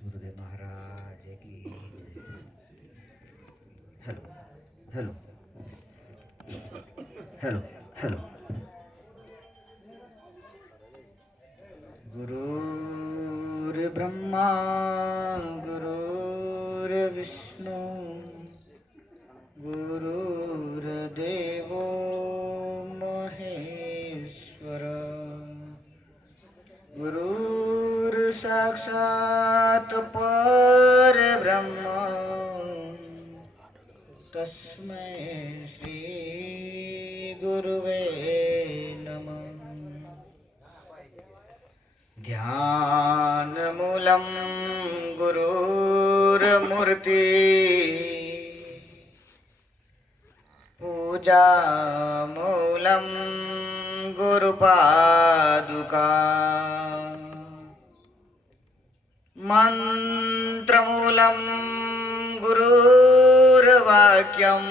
गुरुदेव महाराज की hello hello hello hello गुरुर्ब्रह्मा गुरुर्विष्णु गुरुर्देवो महेश्वर गुरुर्साक्षात् परब्रह्म तस्मै श्री गुरुवे नमः। ध्यानमूलं गुरुर्मूर्ति पूजामूलं गुरुपादुका मन्त्रमूलं गुरुर्वाक्यं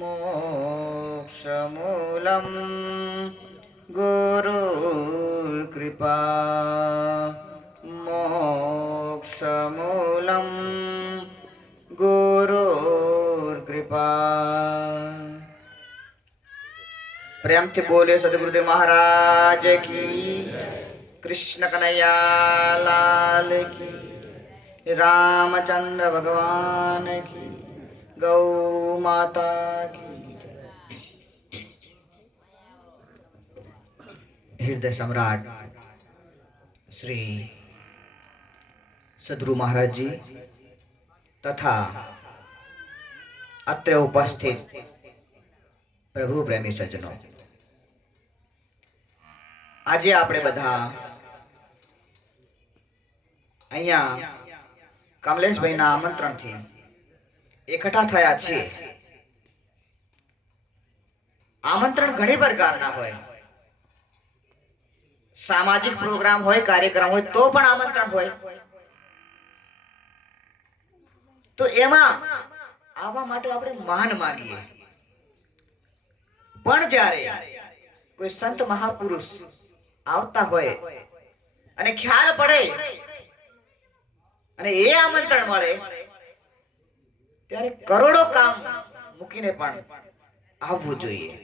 मोक्षमूलं गुरुर्कृपा मोक्षमूलं गुरुर्कृपा। प्रेम से बोले सदगुरुदेव महाराज की, कृष्ण कन्हैया लाल की, रामचंद्र भगवान की, गौ माता की। हृदय सम्राट श्री सद्गुरु महाराज जी तथा अत्र उपस्थित प्रभु प्रेमी सज्जनों, આજે આપણે બધા અહીંયા કમલેશભાઈના આમંત્રણથી એકઠા થયા છીએ। આમંત્રણ ઘણી પ્રકારના હોય, સામાજિક પ્રોગ્રામ હોય, કાર્યક્રમ હોય તો પણ આમંત્રણ હોય, તો એમાં આવવા માટે આપણે માન માંગીએ। પણ જ્યારે કોઈ સંત મહાપુરુષ આવતા હોય અને ખ્યાલ પડે અને એ આમંત્રણ મળે ત્યારે કરોડો કામ મૂકીને પણ આવવું જોઈએ।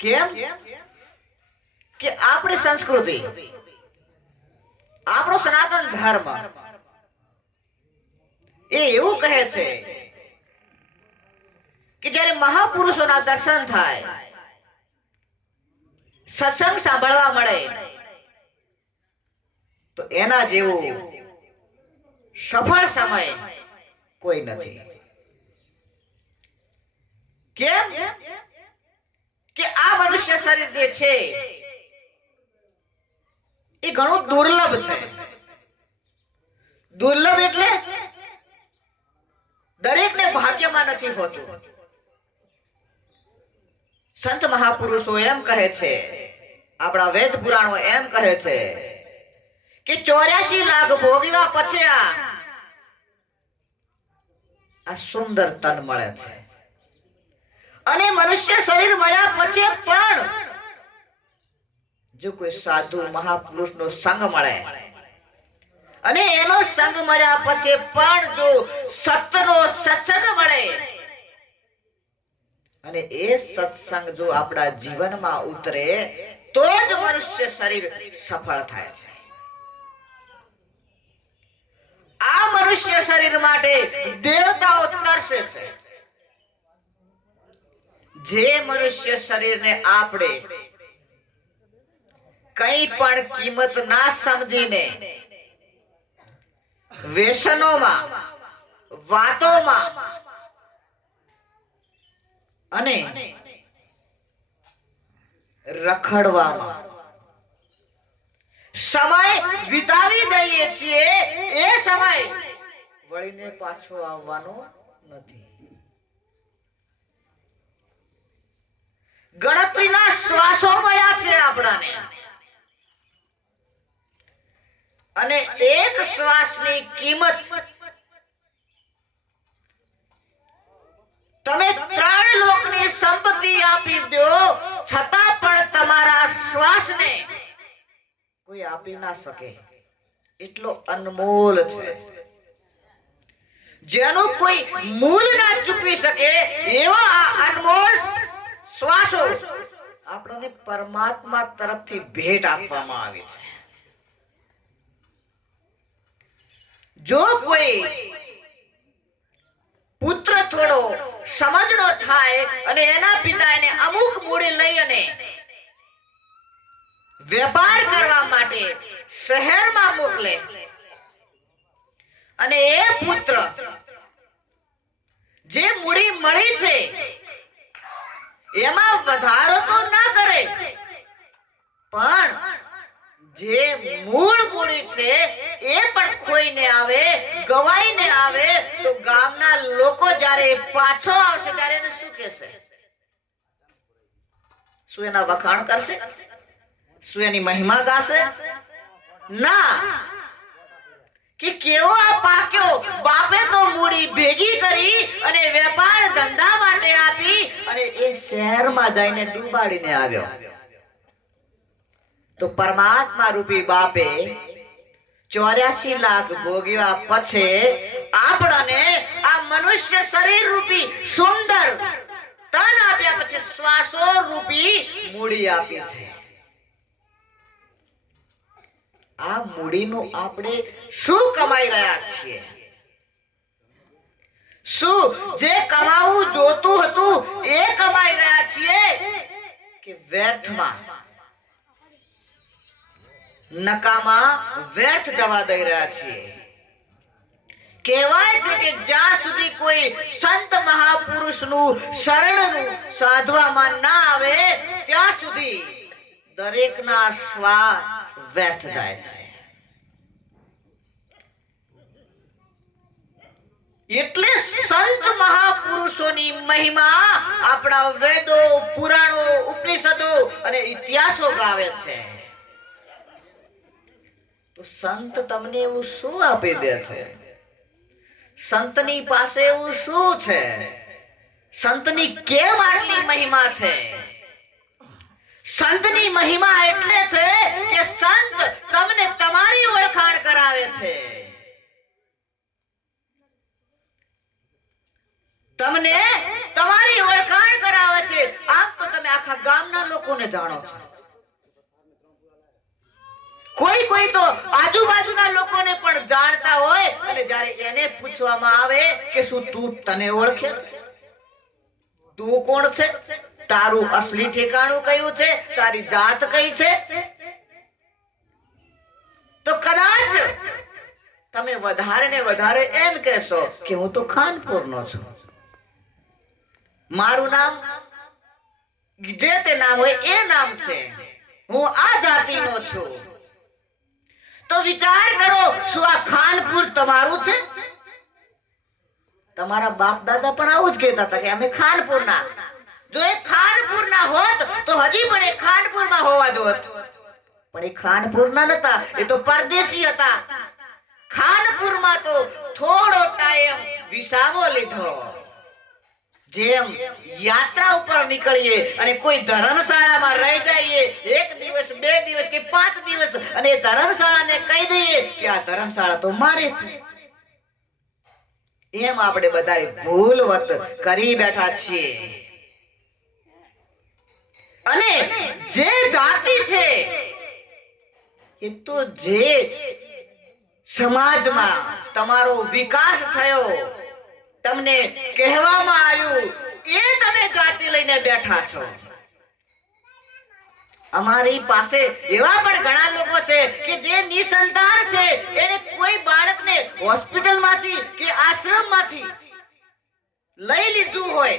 કેમ કે આપણી સંસ્કૃતિ, આપણો સનાતન ધર્મ એ એવું કહે છે કે જ્યારે મહાપુરુષોના દર્શન થાય, સત્સંગ સાંભળવા મળે તો એના જેવો સફળ સમય કોઈ નથી। કેમ કે આ મનુષ્ય શરીર જે છે એ ઘણું દુર્લભ છે। દુર્લભ એટલે દરેકને ભાગ્યમાં નથી હોતું। સંત મહાપુરુષો એમ કહે છે, આપણા વેદ પુરાણો એમ કહે છે કે 84 લાખ ભોગવ્યા પછી આ સુંદર તન મળે છે। અને મનુષ્ય શરીર મળ્યા પછી પણ જો કોઈ સાધુ મહાપુરુષનો સંગ મળે અને એનો સંગ મળ્યા પછી પણ જો સત્યનો સત્સંગ મળે અને એ સત્સંગ જો આપણા જીવનમાં ઉતરે તો જ મનુષ્ય શરીર સફળ થાય છે। આ મનુષ્ય શરીર માટે દેવતાઓ તરસે છે। જે મનુષ્ય શરીરને આપણે કઈ પણ કિંમત ના સમજીને વ્યસનોમાં, વાતોમાં અને રખડવામાં સમય વિતાવી દઈએ છીએ, એ સમય વળીને પાછો આવવાનો નથી। ગણતરીના શ્વાસો મળ્યા છે આપણાને અને એક શ્વાસની કિંમત તમે 3 લોકની સંપત્તિ આપી દો છતાં પણ તમારા શ્વાસને આપી ના શકે, એટલો અનમોલ છે. જેનું કોઈ મૂલ ના ચૂકવી શકે એવા આ અનમોલ શ્વાસો આપણને પરમાત્મા તરફથી ભેટ આપવામાં આવી છે. જો કોઈ પુત્ર થોડો સમજણો થાય અને એના પિતા એને અમુક મૂડી લઈ અને વેપાર કરવા માટે શહેરમાં મોકલે અને એ પુત્ર જે મૂડી મળી છે એમાં વધારો તો ના કરે, પણ જે મૂળ મૂડી છે એ પણ ખોઈને આવે, ગવાઈને આવે, તો ગામના લોકો જ્યારે પાછો આવશે ત્યારે એને શું કહેશે? શું એના વખાણ કરશે? શું એની મહિમા ગાશે? ના, કે કેવો આ પાક્યો, બાપે તો મૂડી ભેગી કરી અને વેપાર ધંધા માટે આપી અને એ શહેરમાં જઈને ડૂબાડીને આવ્યો. તો પરમાત્મા રૂપી બાપે 84 લાખ ભોગવ્યા પછી આપણને આ મનુષ્ય શરીર રૂપી સુંદર તન આપ્યા પછી શ્વાસો રૂપી મૂડી આપી છે. આ મૂડીનું આપણે શું કમાઈ રહ્યા છીએ? શું જે કમાવું જોતું હતું એ કમાઈ રહ્યા છીએ કે વ્યર્થમાં, નકામા વ્યર્થ જવા દઈ રહ્યા છીએ? કહેવાય છે કે જ્યાં સુધી કોઈ સંત મહાપુરુષનું શરણનું સાધવામાં ના આવે ત્યાં સુધી દરેકના શ્વાસ વ્યર્થ જાય છે. એટલે સંત મહાપુરુષોની મહિમા આપણા વેદો, પુરાણો, ઉપનિષદો અને ઇતિહાસો ગાવે છે. તો સંત તમને એવું શું આપી દે છે? સંતની પાસે એવું શું છે? સંતની કેમ આટલી મહિમા છે? સંતની મહિમા એટલે છે કે સંત તમને તમારી ઓળખાણ કરાવે છે. તમને તમારી ઓળખાણ કરાવે છે. આમ તો તમે આખા ગામના લોકોને જાણો છો. કોઈ કોઈ તો આજુબાજુના લોકોને પણ જાણતા હોય અને જ્યારે એને પૂછવામાં આવે કે શું તું તને ઓળખે? તું કોણ છે? તારું અસલી ઠેકાણું કયું છે? તારી જાત કઈ છે? તો કદાચ તમે વધારે ને વધારે એમ કહેશો કે હું તો ખાનપુરનો છું, મારું નામ જે તે નામ હોય એ નામ છે, હું આ જાતિનો છું. તો વિચાર કરો, શું આ ખાનપુર તમારું છે? તમારા બાપ દાદા પણ આવું જ કહેતા હતા કે અમે ખાનપુરના. જો એ ખાનપુરના હોત તો હજી પણ એ ખાનપુરમાં હોવા જોત, પણ એ ખાનપુરના નતા, એ તો પરદેશી હતા. ખાનપુરમાં તો થોડો ટાઈમ વિસાવો લીધો. જેમ યાત્રા ઉપર નીકળીએ અને કોઈ ધર્મશાળામાં રહી જઈએ 1 દિવસ 2 દિવસ કે 5 દિવસ, અને એ ધર્મશાળાને કહી દઈએ કે આ ધર્મશાળા તો મારી છે, એમ આપણે બધા ભૂલવત કરી બેઠા છીએ. અને જે જાતિ છે એ તો જે સમાજમાં તમારો વિકાસ થયો, તમને કહેવામાં આવ્યું, એ તમે જાતિ લઈને બેઠા છો. અમારી પાસે એવા પણ ઘણા લોકો છે કે જે નિસંતાન છે, એને કોઈ બાળકને હોસ્પિટલમાંથી કે આશ્રમમાંથી લઈ લીધું હોય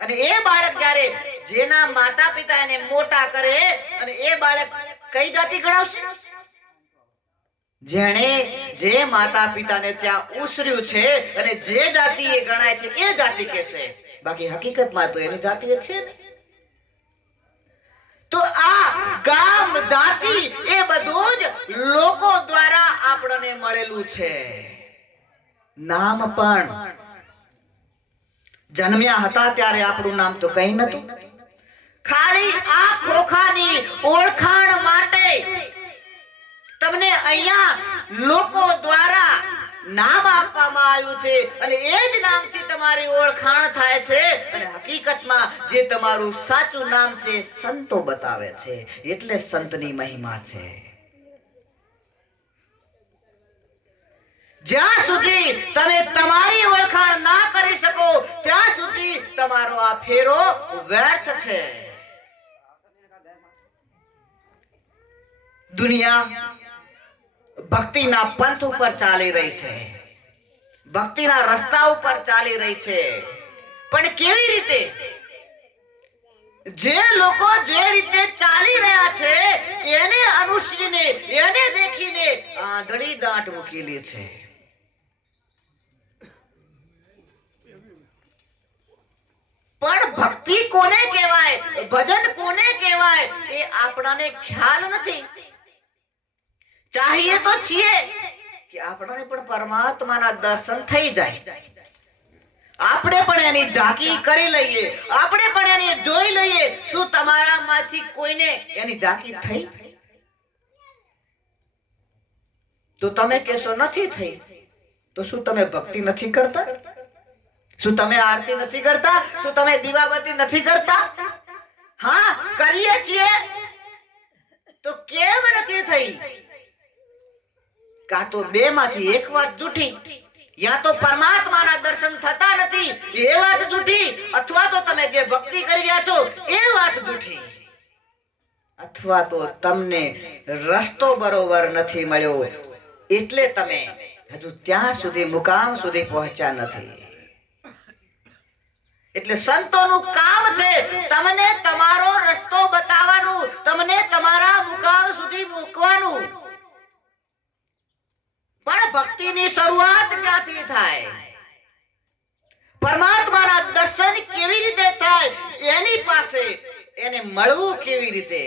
અને એ બાળક જ્યારે જેના માતા પિતા એને મોટા કરે અને એ બાળક કઈ જાતિ ગણાવશે? જેણે જે માતા પિતાને ત્યાં ઉછર્યું છે અને જે જાતિ એ ગણાય છે એ જાતિ કહેશે. બાકી હકીકતમાં તો એની જાતિ જ છે ને. તો આ ગામ જાતિ એ બધું જ લોકો દ્વારા આપણને મળેલું છે. નામ પણ જન્મ્યા હતા ત્યારે આપણું નામ તો કઈ નતું. ખાલી આ ખોખાની ઓળખાણ માટે તમને અહીંયા લોકો દ્વારા નામ આપવામાં આવ્યું છે અને એ જ નામથી તમારી ઓળખાણ થાય છે અને હકીકતમાં જે તમારું સાચું નામ છે સંતો બતાવે છે એટલે સંતની મહિમા છે. જ્યાં સુધી તમે તમારી ઓળખાણ ના કરી શકો ત્યાં સુધી તમારો આ ફેરો વ્યર્થ છે. દુનિયા ભક્તિના પંથ ઉપર ચાલી રહી છે, ભક્તિના રસ્તા ઉપર ચાલી રહી છે, પણ કેવી રીતે? જે લોકો જે રીતે ચાલી રહ્યા છે એને અનુસરીને એને દેખીને આંધળી દાટ મૂકેલી છે. પણ ભક્તિ કોને કહેવાય, ભજન કોને કહેવાય એ આપણાને ખ્યાલ નથી. ચાહીએ તો છીએ કે આપણને પણ પરમાત્માના દર્શન થઈ જાય, આપણે પણ એની ઝાંકી કરી લઈએ, આપણે પણ એને જોઈ લઈએ. શું તમારામાંથી કોઈને એની ઝાંકી થઈ? તો તમે કહેશો નથી થઈ. તો શું તમે ભક્તિ નથી કરતા? શું તમે આરતી નથી કરતા? શું તમે દીવાબત્તી નથી કરતા? હા, કરીએ છીએ. તો કેમ નથી થઈ? કાં તો બે માંથી એક વાત જૂઠી, યા તો પરમાત્માના દર્શન થતા નથી એ વાત જૂઠી, અથવા તો તમે જે ભક્તિ કરી રહ્યા છો એ વાત જૂઠી, અથવા તો તમને રસ્તો બરોબર નથી મળ્યો એટલે તમે હજુ ત્યાં સુધી મુકામ સુધી પહોંચ્યા નથી. એટલે સંતોનું કામ છે તમને તમારો રસ્તો બતાવવાનું, તમને તમારા મુકામ સુધી મૂકવાનું. પણ ભક્તિની શરૂઆત ક્યાંથી થાય? પરમાત્માના દર્શન કેવી રીતે થાય? એની પાસે એને મળવું કેવી રીતે?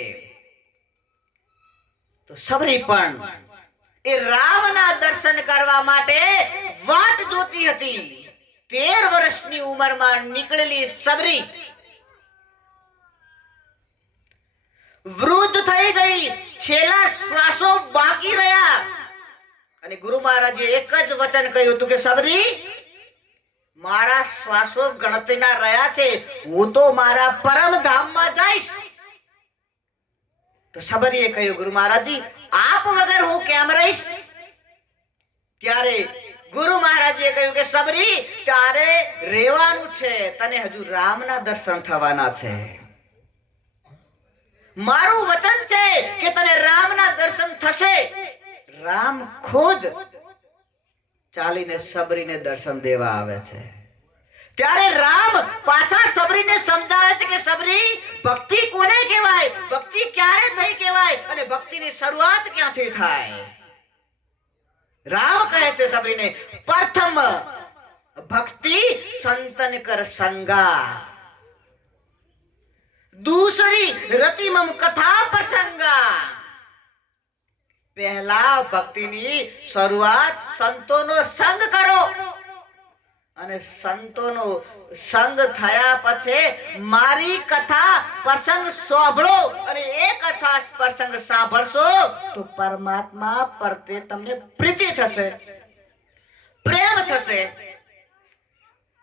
તો સબરી પણ એ રામના દર્શન કરવા માટે વાટ જોતી હતી. 13 વર્ષની ઉંમરમાં નીકળેલી સબરી વૃદ્ધ થઈ ગઈ, છેલ્લા શ્વાસો બાકી રહ્યા અને ગુરુ મહારાજે એક જ વચન કહ્યું હતું કે સબરી, મારા શ્વાસો ગણતરીના રહ્યા છે, હું તો મારા પરમ ધામમાં જઈશ. તો સબરીએ કહ્યું ગુરુ મહારાજજી આપ વગર હું કેમ રહીશ? ત્યારે ગુરુ મહારાજે કહ્યું કે સબરી, તારે રહેવાનું છે, તને હજુ રામના દર્શન થવાના છે. મારું વચન છે કે તને રામના દર્શન થશે. રામ ખુદ ચાલીને સબરીને દર્શન દેવા આવે છે. ત્યારે રામ પાછા સબરીને સમજાવે છે કે સબરી, ભક્તિ કોને કહેવાય, ભક્તિ ક્યારે થઈ કહેવાય અને ભક્તિની શરૂઆત ક્યાંથી થાય? રામ કહે છે સબરીને, પ્રથમ ભક્તિ સંતન કર સંગા, दूसरी रतिमम कथा प्रसंगा. પહેલા ભક્તિની શરૂઆત સંતોનો સંગ કરો અને સંતોનો સંગ થયા પછી મારી કથા પ્રસંગ સાંભળો અને એ કથા પ્રસંગ સાંભળશો તો પરમાત્મા પ્રત્યે તમને પ્રીતિ થશે, પ્રેમ થશે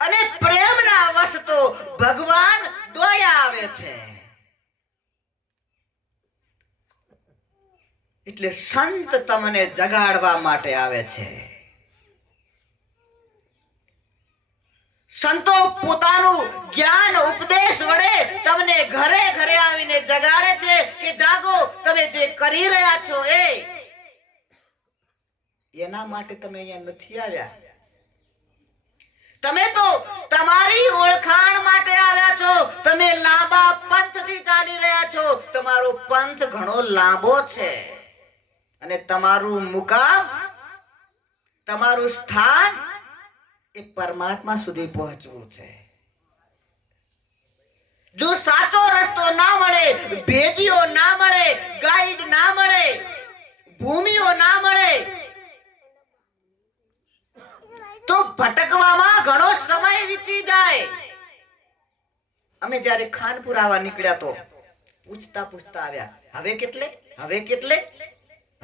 અને પ્રેમના વશ તો ભગવાન દોડ્યા આવે છે. એટલે સંત તમને જગાડવા માટે આવે છે. સંતો પોતાનું જ્ઞાન ઉપદેશ વડે તમને ઘરે ઘરે આવીને જગાડે છે કે જાગો, તમે જે કરી રહ્યા છો એના માટે તમે અહીંયા નથી આવ્યા. તમે તો તમારી ઓળખાણ માટે આવ્યા છો. તમે લાંબા પંથથી ચાલી રહ્યા છો. તમારો પંથ ઘણો લાંબો છે અને તમારું મુકામ, તમારું સ્થાન એ પરમાત્મા સુધી પહોંચવું છે. જો સાચો રસ્તો ના મળે, ભેદીઓ ના મળે, ગાઈડ ના મળે, ભૂમિઓ ના મળે તો ભટકવામાં ઘણો સમય વીતી જાય. અમે જ્યારે ખાનપુર આવવા નીકળ્યા તો પૂછતા પૂછતા આવ્યા, હવે કેટલે, હવે કેટલે,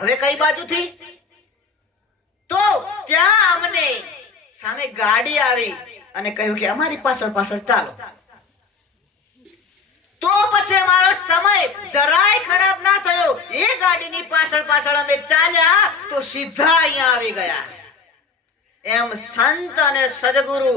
હવે કઈ બાજુથી? તો ત્યાં અમને સામે ગાડી આવી અને કહ્યું કે અમારી પાછળ પાછળ ચાલો. તો પછી અમારો સમય જરાય ખરાબ ના થયો. એ ગાડીની પાછળ પાછળ અમે ચાલ્યા તો સીધા અહીંયા આવી ગયા. એમ સંત અને સદગુરુ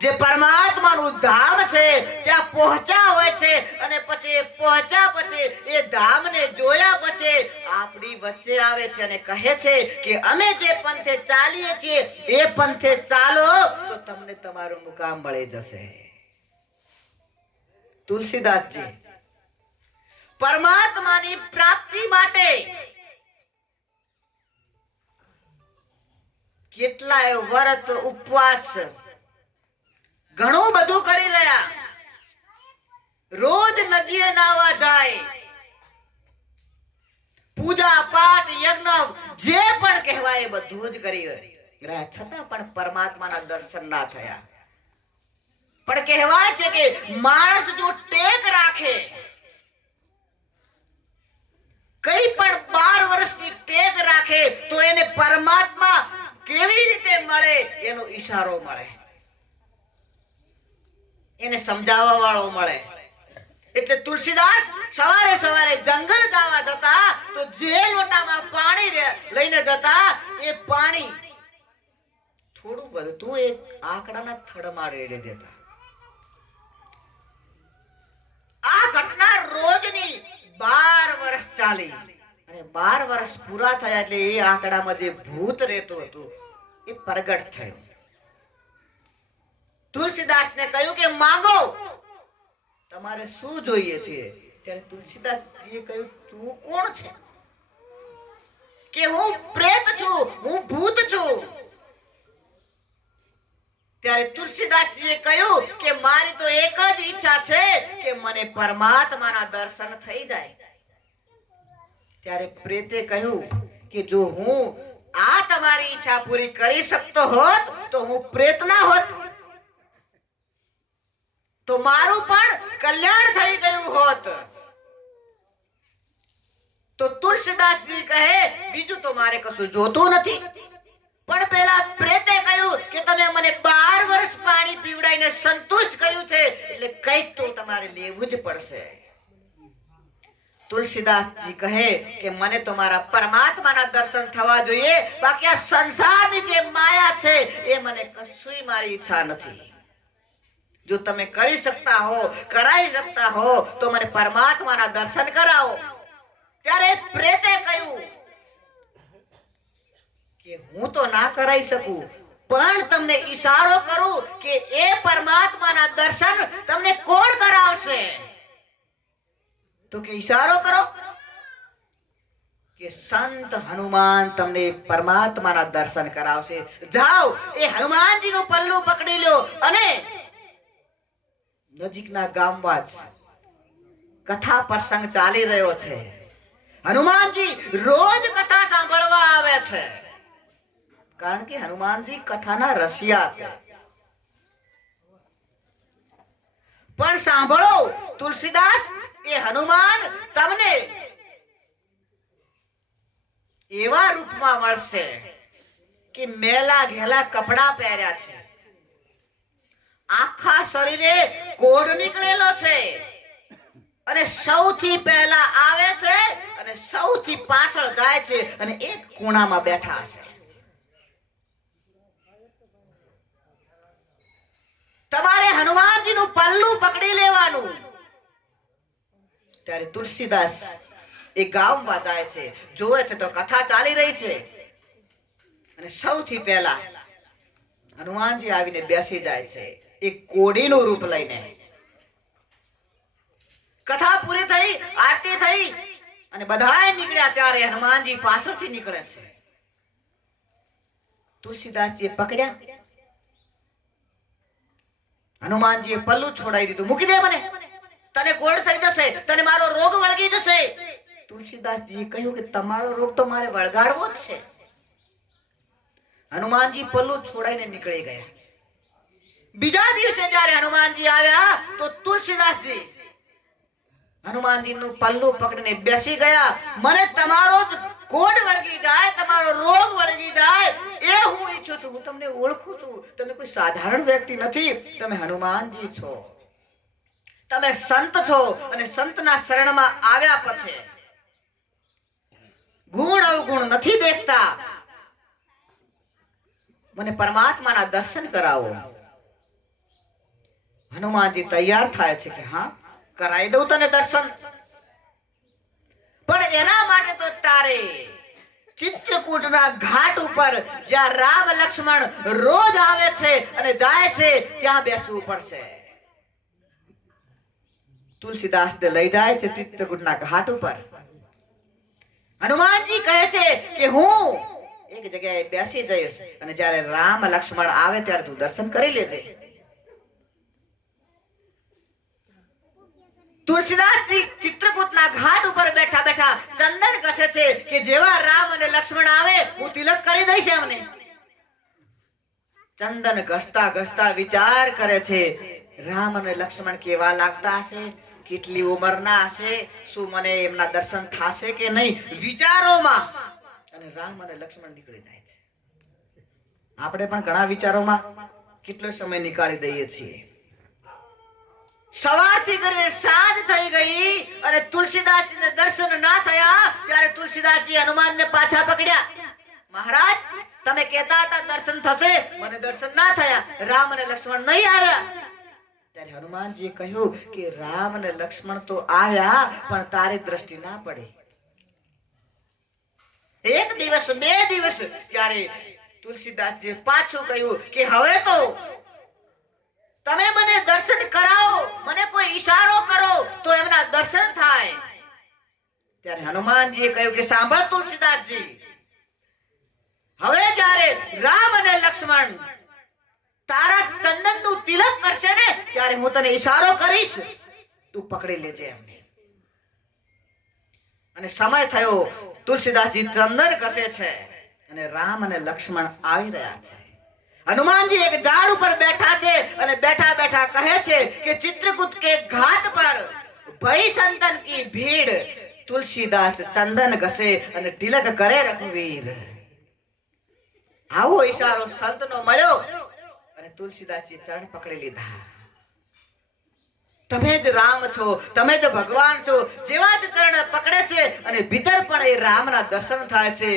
જે પરમાત્માનું ધામ છે ત્યાં પહોંચ્યા હોય છે અને પછી પહોંચ્યા પછી એ ધામને જોયા પછી આપણી વચ્ચે આવે છે અને કહે છે કે અમે જે પંથે ચાલીએ છીએ એ પંથે ચાલો તો તમને તમારું મુકામ મળી જશે. તુલસીદાસજી પરમાત્માની પ્રાપ્તિ માટે કેટલાય વ્રત ઉપવાસ ઘણું બધું કરી રહ્યા. રોજ નદીએ નાવા જાય, પૂજા પાઠ યજ્ઞ જે પણ કહેવાય એ બધું જ કરી રહ્યા, છતાં પણ પરમાત્માના દર્શન ના થયા. પણ કહેવાય છે કે માણસ જો ટેક રાખે, કઈ પણ 12 વર્ષની ટેક રાખે તો એને પરમાત્મા કેવી રીતે મળે એનો ઈશારો મળે, એને સમજાવવા વાળો મળે. એટલે તુલસીદાસ સવારે સવારે જંગલ જવા જતા તો જે લોટામાં પાણી લઈને જતા એ પાણી થોડું બધું એક આંકડાના થડમાં રેડી દેતા. આ ઘટના રોજની 12 વર્ષ ચાલી અને 12 વર્ષ પૂરા થયા એટલે એ આંકડામાં જે ભૂત રહેતું હતું એ પ્રગટ થયું. તુલસીદાસને કહ્યું કે માંગો, તમારે શું જોઈએ છે? ત્યારે તુલસીદાસજીએ કહ્યું તું કોણ છે? કે હું પ્રેત છું, હું ભૂત છું. ત્યારે તુલસીદાસજીએ કહ્યું કે મારી તો એક જ ઈચ્છા છે કે મને પરમાત્માના દર્શન થઈ જાય. ત્યારે પ્રેતે કહ્યું કે જો હું આ તમારી ઈચ્છા પૂરી કરી શકતો હોત તો હું પ્રેત ના હોત, તો મારું પણ કલ્યાણ થઈ ગયું હોત. તો તુલસીદાસજી કહે બીજું તો મારે કશું જોતું નથી. પણ પેલા પ્રેતે કહ્યું કે તમે મને 12 વર્ષ પાણી પીવડાવીને સંતુષ્ટ કર્યું છે એટલે કંઈક તો તમારે લેવું જ પડશે. તુલસીદાસજી કહે કે મને તો મારા પરમાત્માના દર્શન થવા જોઈએ, બાકી આ સંસારની જે માયા છે એ મને કશુંય મારી ઈચ્છા નથી. જો તમે કરી શકતા હો, કરાઈ શકતા હો તો મને પરમાત્માના દર્શન કરાવો. ત્યારે પ્રેતે કહ્યું કે હું તો ના કરાઈ શકું, પણ તમને ઈશારો કરું કે એ પરમાત્માના દર્શન તમને કોણ કરાવશે? તો કે ઈશારો કરો કે સંત હનુમાન તમને પરમાત્માના દર્શન કરાવશે. જાઓ એ હનુમાનજીનું પલ્લું પકડી લો અને નજીકના ગામમાં જ કથા પ્રસંગ ચાલી રહ્યો છે. હનુમાનજી રોજ કથા સાંભળવા આવે છે, કારણ કે હનુમાનજી કથાના રસિયા છે. પણ સાંભળો તુલસીદાસ, એ હનુમાન તમને એવા રૂપમાં મળશે કે મેલા ઘેલા કપડા પહેર્યા છે, આખા શરીરે કોઢ નીકળેલો છે અને સૌથી પહેલા આવે છે અને સૌથી પાછળ જાય છે અને એક ખૂણામાં બેઠા છે. તમારે હનુમાનજીનું પલ્લું પકડી લેવાનું. ત્યારે તુલસીદાસ એ ગામમાં જાય છે, જોવે છે તો કથા ચાલી રહી છે અને સૌથી પહેલા હનુમાનજી આવીને બેસી જાય છે એક કોડીનું રૂપ લઈને. કથા પૂરી થઈ, આરતી થઈ અને બધાએ નીકળ્યા ત્યારે હનુમાનજી પાછળથી નીકળે છે. તુલસીદાસજીએ પકડ્યા, હનુમાનજીએ પલ્લું છોડાવી દીધું. મૂકી દે મને, તને કોડ થઈ જશે, તને મારો રોગ વળગી જશે. તુલસીદાસજીએ કહ્યું કે તમારો રોગ તો મારે વળગાડવો જ છે. હનુમાનજી પલ્લું છોડાઈને નીકળી ગયા. બીજા દિવસે જ્યારે હનુમાનજી આવ્યા તો તુલસીદાસજી હનુમાનજીનું પલ્લું પકડીને બેસી ગયા. મને તમારો જ કોડ વળગી જાય, તમારો રોગ વળગી જાય એ હું ઈચ્છું છું. હું તમને ઓળખું છું. તમે કોઈ સાધારણ વ્યક્તિ નથી, તમે હનુમાનજી છો. તમે સંત છો અને સંતના શરણમાં આવ્યા પછી ગુણ અવગુણ નથી દેખતા. મને પરમાત્માના દર્શન કરાવો. હનુમાનજી તૈયાર થાય છે કે હા, કરાવી દઉં તને દર્શન. પણ એના માટે તો તારે ચિત્રકૂટના ઘાટ ઉપર જ્યાં રામ લક્ષ્મણ રોજ આવે છે અને જાય છે ત્યાં બેસવું પડશે. તુલસીદાસ ને લઈ જાય છે ચિત્રકૂટના ઘાટ ઉપર. હનુમાનજી કહે છે કે હું એક જગ્યાએ બેસી જઈશ અને જ્યારે રામ લક્ષ્મણ આવે ત્યારે તું દર્શન કરી લેજે. તુલસીદાસજી ચિત્રકૂટના ઘાટ ઉપર બેઠા બેઠા ચંદન ઘસે છે કે જેવા રામ અને લક્ષ્મણ આવે હું તિલક કરી દઈશ એમને. ચંદન ઘસતા ઘસતા વિચાર કરે છે, રામ અને લક્ષ્મણ કેવા લાગતા હશે, કેટલી ઉંમરના હશે, શું મને એમના દર્શન થશે કે નહીં, વિચારોમાં અને રામ અને લક્ષ્મણ નીકળી જાય છે. આપણે પણ ઘણા વિચારોમાં કેટલો સમય નીકાળી દઈએ છીએ. સવારથી કરીને સાંજ થઈ ગઈ અને તુલસીદાસજીને દર્શન ના થયા ત્યારે તુલસીદાસજી હનુમાનને પાછા પકડ્યા. મહારાજ, તમે કહેતા હતા દર્શન થશે, મને દર્શન ના થયા, રામ અને લક્ષ્મણ નહીં આવ્યા. ત્યારે હનુમાનજીએ કહ્યું કે રામ અને લક્ષ્મણ તો આવ્યા પણ તારી દ્રષ્ટિ ના પડી. એક દિવસ, બે દિવસ, ત્યારે તુલસીદાસજીએ પાછું કહ્યું કે હવે તો તમે મને દર્શન કરાવો, મને કોઈ ઈશારો કરો તો એમના દર્શન થાય. ત્યારે હનુમાનજીએ કહ્યું કે સાંભળ તુલસીદાસજી, હવે જ્યારે રામ અને લક્ષ્મણ તારા ચંદનનું તિલક કરશે ને ત્યારે હું તને ઈશારો કરીશ, તું પકડી લેજે એમને. અને સમય થયો, તુલસીદાસજી ચંદન ઘસે છે અને રામ અને લક્ષ્મણ આવી રહ્યા છે. હનુમાનજી એક ઝાડ ઉપર બેઠા છે અને બેઠા બેઠા કહે છે કે ચિત્રકૂટ કે ઘાટ પર ભઈ સંતન કી ભીડ, તુલસીદાસ ચંદન ઘસે અને તિલક કરે રઘુવીર. આવો ઈશારો સંતનો મળ્યો અને તુલસીદાસજી ચરણ પકડી લીધા. તમે જ રામ છો, તમે જ ભગવાન છો, જેવા જ ચરણ પકડે છે અને ભીતર પણ એ રામના દર્શન થાય છે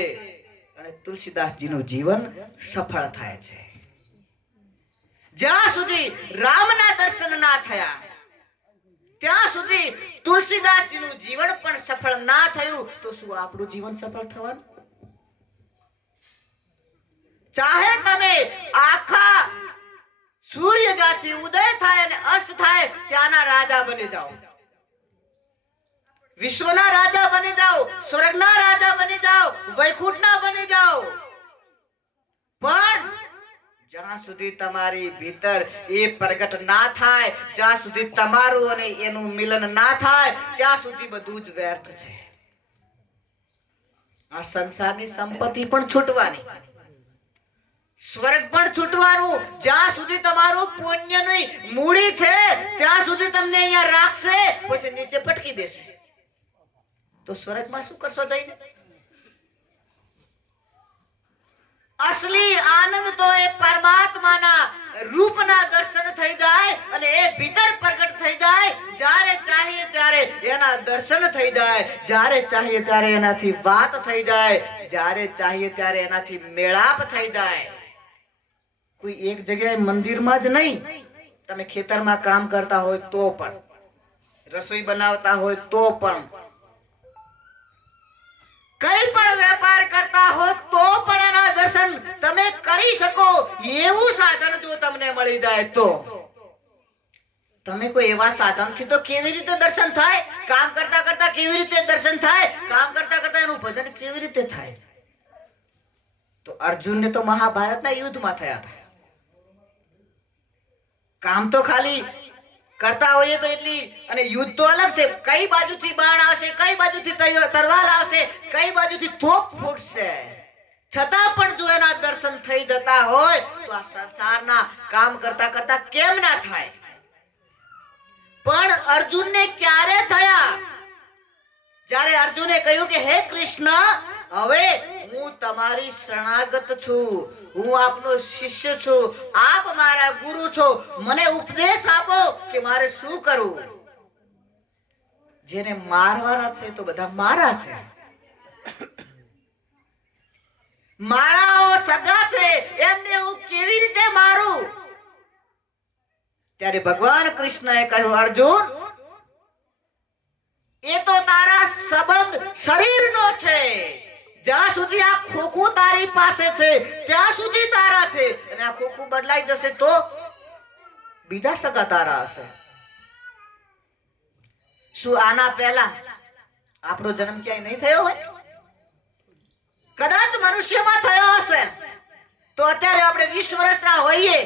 અને તુલસીદાસજીનું જીવન સફળ થાય છે. જ્યાં સુધી રામના દર્શન ના થયા ત્યાં સુધી તુલસીદાસજીનું જીવન પણ સફળ ના થયું તો શું આપણું જીવન સફળ થવાનું? ચાહે તમે આખા સૂર્ય જ્યાંથી ઉદય થાય અને અસ્ત થાય ત્યાંના રાજા બની જાઓ, વિશ્વના રાજા બની જાઓ, સ્વર્ગના રાજા બની જાઓ, વૈકુંઠના બની જાઓ, પણ જ્યાં સુધી તમારી ભીતર એ પ્રગટ ના થાય, જ્યાં સુધી તમારું અને એનું મિલન ના થાય ત્યાં સુધી બધું જ વ્યર્થ છે. આ સંસારની સંપત્તિ પણ છૂટવાની, સ્વર્ગ પણ છૂટવાનું. જ્યાં સુધી તમારું પુણ્ય નહીં મૂડી છે ત્યાં સુધી તમને અહીંયા રાખશે, પછી નીચે પટકી દેશે. તો સ્વર્ગમાં શું કરશો જઈને? અસલી આનંદ તો એ પરમાત્માના રૂપના દર્શન થઈ જાય અને એ ભીતર પ્રગટ થઈ જાય. જ્યારે ચાહીએ ત્યારે એના દર્શન થઈ જાય, જ્યારે ચાહીએ ત્યારે એનાથી વાત થઈ જાય, જ્યારે ચાહીએ ત્યારે એનાથી મેળાપ થઈ જાય. કોઈ એક જગ્યાએ મંદિરમાં જ નહીં, તમે ખેતરમાં કામ કરતા હોય તો પણ, રસોઈ બનાવતા હોય તો પણ, કઈ પણ વેપાર કરતા હો તો પણ એના દર્શન તમે કરી શકો એવું સાધન જો તમને મળી જાય તો. તમે કોઈ એવા સાધનથી તો કેવી રીતે દર્શન થાય? કામ કરતા કરતા કેવી રીતે દર્શન થાય? કામ કરતા કરતા એનું ભજન કેવી રીતે થાય? તો અર્જુનને તો મહાભારતના યુદ્ધમાં થયા હતા. કામ તો ખાલી કરતા હોઈએ તો એટલી, અને યુદ્ધ તો અલગ છે. કઈ બાજુથી બાણ આવશે, કઈ બાજુથી તલવાર આવશે, કઈ બાજુથી તોપ ફૂટશે, છતાં પણ જો એના દર્શન થઈ જતા હોય તો આ સંસારના કામ કરતા કરતા કેમ ના થાય? પણ અર્જુનને ક્યારે થયા? જ્યારે અર્જુને કહ્યું કે હે કૃષ્ણ, હવે હું તમારી શરણાગત છું, હું આપનો શિષ્ય છું, આપ મારા ગુરુ છો, મને ઉપદેશ આપો કે મારે શું કરવું. જેને મારવાના છે તો બધા મારા છે, મારાઓ સગા છે, એમને હું કેવી રીતે મારું? ત્યારે ભગવાન કૃષ્ણએ કહ્યું, અર્જુન, એ તો તારા સંબંધ શરીરનો છે. જ્યાં સુધી આ ખોખું તારી પાસે છે ત્યાં સુધી તારા છે, અને આ ખોખું બદલાઈ જશે તો બીજા સગા તારા હશે. શું આના પહેલા આપણો જન્મ ક્યાંય નહીં થયો હોય? કદાચ મનુષ્યમાં થયો હશે તો અત્યારે આપણે 20 વર્ષના હોઈએ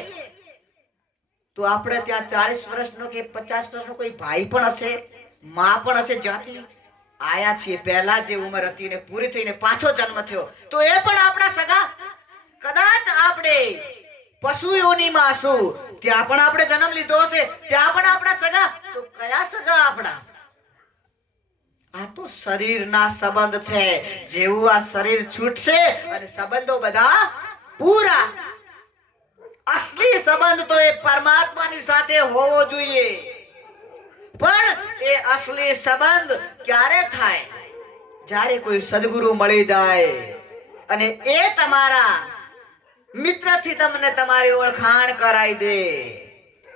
તો આપણે ત્યાં 40 વર્ષનો કે 50 વર્ષનો કોઈ ભાઈ પણ હશે, માં પણ હશે, જ્યાંથી આયા છીએ પહેલા જે ઉંમર હતી ને પૂરી થઈને પાછો જન્મ થયો તો એ પણ આપણા સગા. કદાચ આપણે પશુ યોનિમાં હશું, ત્યાં પણ આપણે જન્મ લીધો હશે, ત્યાં પણ આપણા સગા. તો કયા સગા આપણા? આ તો શરીરના સંબંધ છે. જેવું આ શરીર છૂટશે અને સંબંધો બધા પૂરા. અસલી સંબંધ તો એ પરમાત્માની સાથે હોવો જોઈએ. પણ એ અસલી સંબંધ ક્યારે થાય? જ્યારે કોઈ સદગુરુ મળી જાય અને એ તમારા મિત્રથી તમને તમારી ઓળખાણ કરાવી દે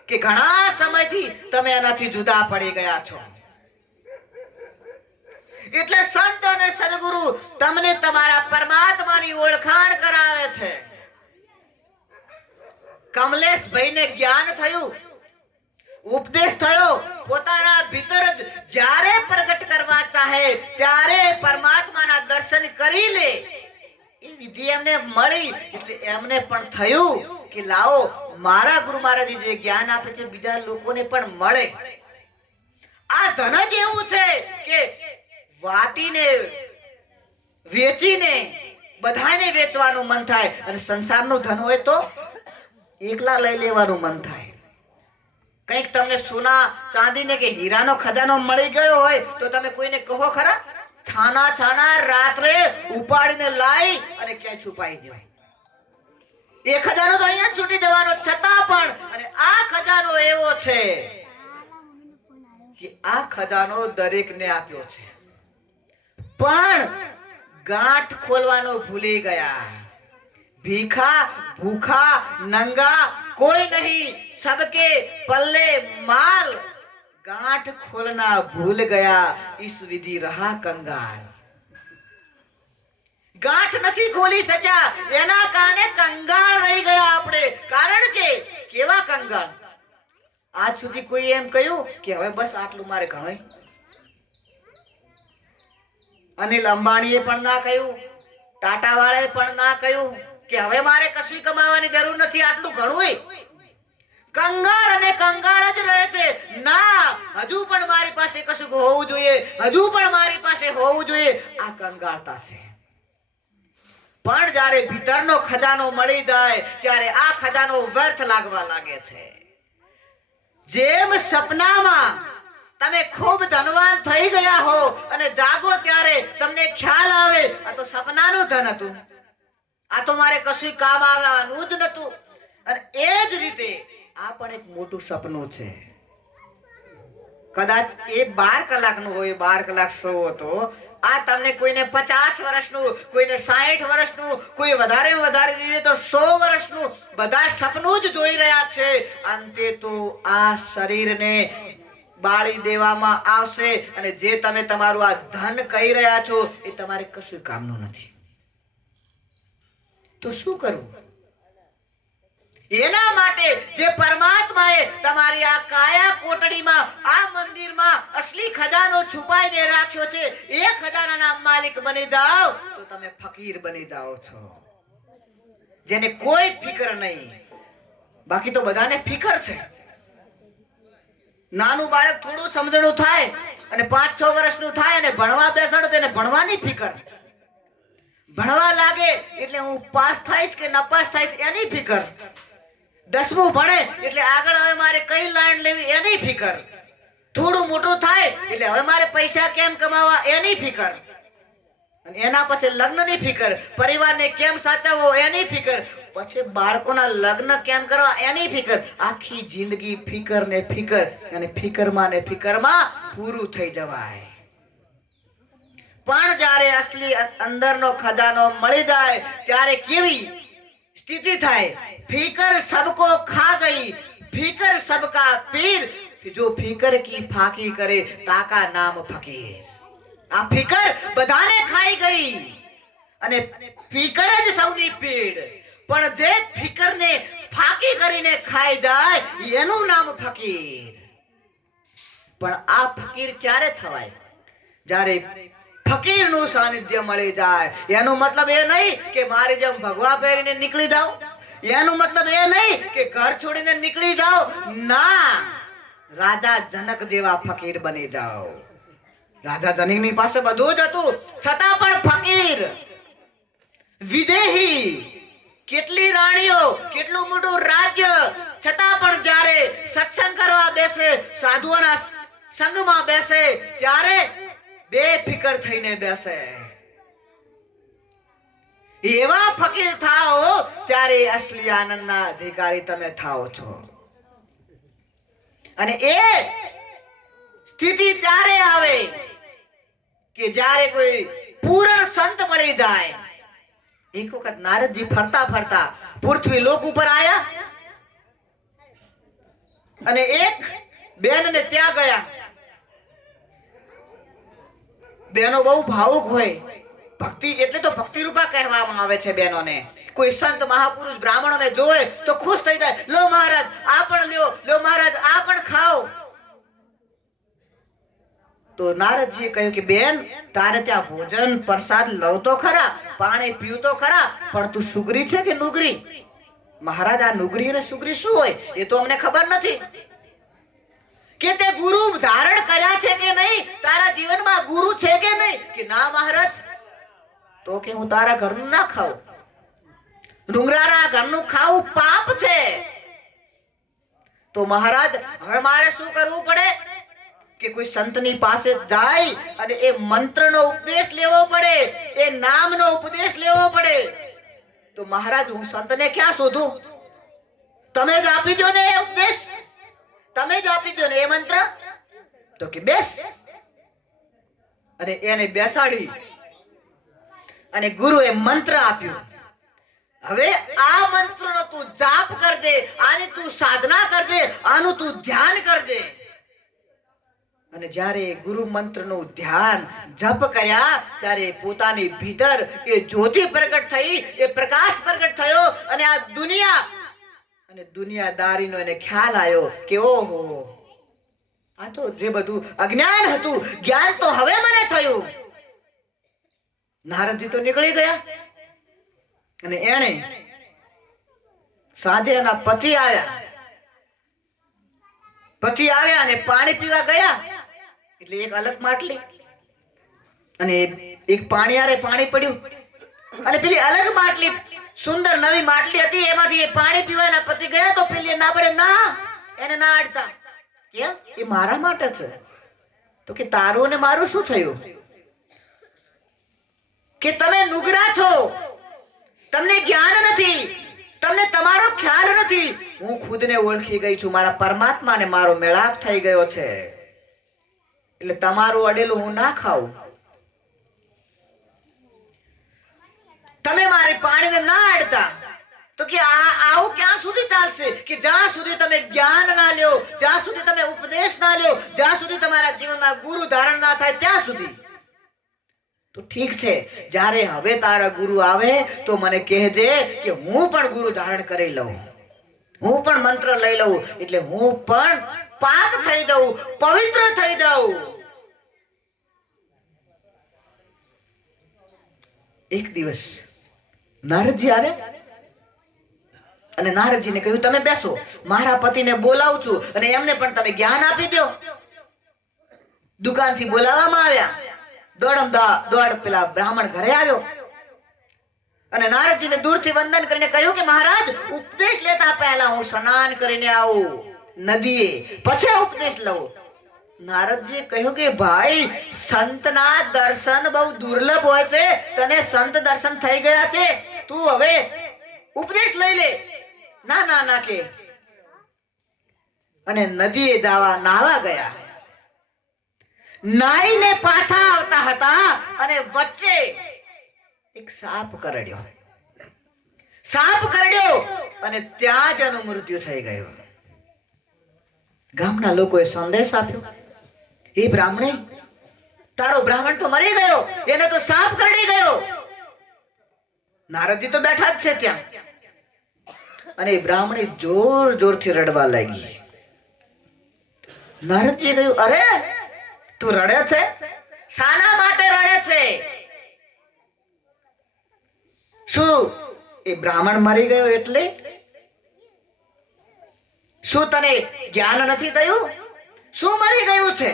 કે ઘણા સમયથી તમે એનાથી જુદા પડી ગયા છો. એટલે સંત અને સદગુરુ તમને તમારા પરમાત્માની ઓળખાણ કરાવે છે. કમલેશભાઈને જ્ઞાન થયું, ઉપદેશ થયો, પોતાના ભીતર જ જ્યારે પ્રગટ કરવા ચાહે ત્યારે પરમાત્માના દર્શન કરી લે. એ વિધિ એમને મળી એટલે એમને પણ થયું કે લાવો મારા ગુરુ મહારાજ જે જ્ઞાન આપે છે બીજા લોકોને પણ મળે. આ ધન જ એવું છે કે વાટીને વેચીને બધાને વેચવાનું મન થાય, અને સંસારનું ધન હોય તો એકલા લઈ લેવાનું મન થાય. કંઈક તમને સોના ચાંદીને કે હીરાનો ખજાનો મળી ગયો હોય તો તમે કોઈને કહો ખરા? છાના છાના રાત્રે ઉપાડીને લાવી અને ક્યાંય છુપાઈ જાય. એ ખજાનો તો અહીંયા છૂટી જવાનો, છતાં પણ અને આ ખજાનો એવો છે કે આ ખજાનો દરેકને આપ્યો છે, પણ ગાંઠ ખોલવાનો ભૂલી ગયા. ભીખા ભૂખા નંगा कोई नहीं, सबके पल्ले माल, गांठ खोलना भूल गया, इस विधि रहा कंगाल. ગાંઠ નથી ખોલી શક્યા એના કારણે કંગાળ રહી ગયા આપણે. કારણ કે કેવા કંગાળ? આજ સુધી કોઈ એમ કહ્યું કે હવે બસ આટલું મારે ઘણું? અનિલ અંબાણીએ પણ ના કહ્યું, ટાટા વાળાએ પણ ના કહ્યું કે હવે મારે કશું કમાવાની જરૂર નથી, આટલું ઘણું. કંગાળ અને કંગાળ જ રહે છે. ના, હજુ પણ મારી પાસે કશું હોવું જોઈએ, હજુ પણ મારી પાસે હોવું જોઈએ. આ કંગાળતા છે. પણ જ્યારે ભીતરનો ખજાનો મળી જાય ત્યારે આ ખજાનો વ્યર્થ લાગવા લાગે છે. જેમ સપનામાં તમે ખૂબ ધનવાન થઈ ગયા હો અને જાગો ત્યારે તમને ખ્યાલ આવે આ તો સપનાનું ધન હતું, આ તો મારે કશું કામ આવવાનું જ નતું. અને એ જ રીતે આ પણ એક મોટું સપનું છે. કદાચ એ 12 કલાકનું હોય, 12 કલાક સોવો તો આ તમને કોઈને 50 વર્ષનું, કોઈને 60 વર્ષનું, કોઈ વધારે જોઈએ તો 100 વર્ષનું, બધા સપનું જ જોઈ રહ્યા છે. અંતે તો આ શરીરને બાળી દેવામાં આવશે અને જે તમે તમારું આ ધન કહી રહ્યા છો એ તમારે કશું કામનું નથી. તો શું કરવું? એના માટે જે પરમાત્માએ તમારી આ કાયા કોટડીમાં, આ મંદિરમાં અસલી ખજાનો છુપાઈને રાખ્યો છે, એ ખજાનાના માલિક બની જાઓ તો તમે ફકીર બની જાઓ છો, જેને કોઈ ફિકર નહીં. બાકી તો બધાને ફિકર છે. નાનું બાળક થોડું સમજણું થાય અને 5-6 વર્ષનું થાય અને ભણવા બેસાડો તેને ભણવાની ફિકર. ભણવા લાગે એટલે હું પાસ થઈશ કે નપાસ થઈશ એની ફિકર. 10મું ભણે એટલે આગળ હવે મારે કઈ લાઈન લેવી એની ફિકર. થોડું મોટું થાય એટલે હવે મારે પૈસા કેમ કમાવા એની ફિકર, અને એના પછી લગ્નની ફિકર, પરિવારને કેમ સાચવવો એની ફિકર, પછી બાળકોના લગ્ન કેમ કરવા એની ફિકર. આખી જિંદગી ફિકર ને ફિકર, અને ફિકરમાં ને ફિકરમાં પૂરું થઈ જવાય. પણ જ્યારે અસલી અંદરનો ખજાનો મળી જાય ત્યારે કેવી સ્થિતિ થાય? ફિકર સબકો ખા ગઈ, ફિકર સબકા પીર, જો ફિકર કી ફાકી કરે તાકા નામ ફકીર. આ ફિકર બધાને ખાઈ ગઈ અને ફિકર જ સૌની પીડ. પણ જે ફિકરને ફાકી કરીને ખાઈ જાય એનું નામ ફકીર. પણ આ ફકીર ક્યારે થવાય? જ્યારે ફકીરનું સાનિધ્ય મળી જાય. એનો મતલબ એ નહીં કે મારી જેમ ભગવા પહેરીને નીકળી જાઓ, એનો મતલબ એ નહીં કે ઘર છોડીને નીકળી જાઓ. ના, રાજા જનક જેવા ફકીર બની જાઓ. રાજા જનકની પાસે બધું જ હતું, છતાં પણ ફકીર. વિદેહી, કેટલી રાણીઓ, કેટલું મોટું રાજ્ય, છતાં પણ જ્યારે સત્સંગ કરવા બેસે, સાધુઓના સંગમાં બેસે, ત્યારે બેફિકર થઈને બેસે. એવા ફકીર થાઓ ત્યારે અસલી આનંદના અધિકારી તમે થાઓ છો. અને એ સ્થિતિ ત્યારે આવે કે જ્યારે કોઈ પૂર્ણ સંત મળી જાય. એક વખત નારદજી ફરતા ફરતા પૃથ્વી લોક ઉપર આયા અને એક બેનને ત્યાં ગયા. બેનો બહુ ભાવુક હોય, ભક્તિ એટલે તો ભક્તિ રૂપા કહેવામાં આવે છે બેનોને. કોઈ સંત મહાપુરુષ બ્રાહ્મણોને જોવે તો ખુશ થઈ જાય, લો મહારાજ આ પણ લ્યો, લો મહારાજ આ પણ ખાઓ. તો નારદજીએ કહ્યું કે બેન, તારે ત્યાં ભોજન પ્રસાદ લવ તો ખરા, પાણી પીવું તો ખરા, પણ તું સુગરી છે કે નુગરી? મહારાજ, આ નુગરી અને સુગરી શું હોય એ તો અમને ખબર નથી. કે તે ગુરુ ધારણ કર્યા છે કે નહીં, તારા જીવનમાં ગુરુ છે કે નહીં? કે ના મહારાજ. તો કે હું તારા ઘરનું ના ખાઉં, ડુંગરાના ઘરનું ખાવું પાપ છે. તો મહારાજ હવે મારે શું કરવું પડે? કે કોઈ સંતની પાસે જાય અને એ મંત્રનો ઉપદેશ લેવો પડે, એ નામનો ઉપદેશ લેવો પડે. તો મહારાજ હું સંતને ક્યાં શોધું? તમે જ આપી દો ને એ ઉપદેશ, તમે જ આપી દો ને એ મંત્ર. તો કે બેસ. અને એને બેસાડી અને ગુરુએ મંત્ર આપ્યું. હવે આ મંત્રનો તું જાપ કરજે, આની તું સાધના કરજે, આનું તું ધ્યાન કરજે. અને જ્યારે ગુરુ મંત્રનું ધ્યાન જપ કર્યા ત્યારે પોતાની ભીતર એ જ્યોતિ પ્રગટ થઈ, એ પ્રકાશ પ્રગટ થયો. અને આ દુનિયા અને દુનિયાદારીનો એને ખ્યાલ આવ્યો કે ઓહો, આ તો જે બધું અજ્ઞાન હતું, જ્ઞાન તો હવે મને થયું. નારદજી તો નીકળી ગયા અને એને સાંજે એના પતિ આવ્યા અને પાણી પીવા ગયા. એટલે એક અલગ માટલી અને એક પાણીયારે પાણી પડ્યું, અને પેલી અલગ માટલી, સુંદર નવી માટલી હતી, એમાંથી એ પાણી પીવાના પતિ ગયા. તો પેલી ના પડે, ના, એને ના અડતા. કેમ? એ મારા માટે છે. તો કે તારું અને મારું શું થયું? કે તમે નુગરા છો, તમને જ્ઞાન નથી, તમને તમારો ખ્યાલ નથી. હું ખુદને ઓળખી ગઈ છું, મારા પરમાત્માને મારો મેળાપ થઈ ગયો છે, એટલે તમારું અડેલું હું ના ખાઉં. તમે મારી પાણીને ના અડતા. તો કે આવું ક્યાં સુધી ચાલશે? કે જ્યાં સુધી તમે જ્ઞાન ના લ્યો, જ્યાં સુધી તમે ઉપદેશ ના લ્યો, જ્યાં સુધી તમારા જીવનમાં ગુરુ ધારણ ના થાય ત્યાં સુધી. તો ઠીક છે, જ્યારે હવે તારા ગુરુ આવે તો મને કહેજે કે હું પણ ગુરુ ધારણ કરી લઉં, હું પણ મંત્ર લઈ લઉં, એટલે હું પણ પાક થઈ જાઉં, પવિત્ર થઈ જાઉં. એક દિવસ નારદજી આવે અને નારદજીને કહ્યું, તમે બેસો, મારા પતિને બોલાવું છું અને એમને પણ તમે જ્ઞાન આપી દો. દુકાનથી બોલાવવામાં આવ્યા. દોડ પેલા બ્રાહ્મણ ઘરે આવ્યો અને નારદજીને દૂરથી વંદન કરીને કહ્યું કે મહારાજ, ઉપદેશ લેતા પહેલા હું સ્નાન કરીને આવું નદીએ, પછી ઉપદેશ લઉં. નારદજી કહ્યું કે ભાઈ સંતના દર્શન બહુ દુર્લભ હોય છે, તને સંત દર્શન થઈ ગયા છે, તું હવે ઉપદેશ લઈ લે. ના ના ના કે અને નદીએ જવા નાવા ગયા. નાઈને પાછા આવતા હતા અને વચ્ચે એક સાપ કરડ્યો. સાપ કરડ્યો અને ત્યાં જ એનું મૃત્યુ થઈ ગયું. ગામના લોકોએ સંદેશ આપ્યો, એ બ્રાહ્મણે, તારો બ્રાહ્મણ તો મરી ગયો, એને તો સાપ કરડી ગયો. નારદજી તો બેઠા જ છે ત્યાં. અને એ બ્રાહ્મણી જોર જોરથી રડવા લાગી. નારદજી કહ્યું, અરે તું રડે છે, શાના માટે રડે છે? શું એ બ્રાહ્મણ મરી ગયો એટલે? શું તને જ્ઞાન નથી થયું? શું મરી ગયું છે?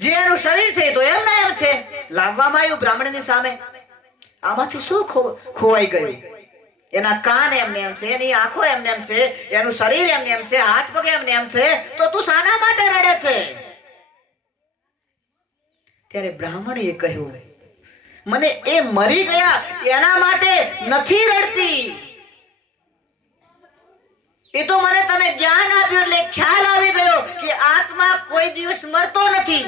જે એનું શરીર છે તો એમ ના એમ છે, લાવવામાં આવ્યું બ્રાહ્મણની સામે. આમાંથી શું ખોવાઈ ગયું? એના કાન એમને એમ છે, એની આંખો એમને એમ છે, એનું શરીર એમને એમ છે, હાથ પગ એમને એમ છે, તો તું શાના માટે રડે છે? ત્યારે બ્રાહ્મણીએ કહ્યું, મને એ મરી ગયા એના માટે નથી રડતી. એ તો મને તમે જ્ઞાન આપ્યું એટલે ખ્યાલ આવી ગયો કે આત્મા કોઈ દિવસ મરતો નથી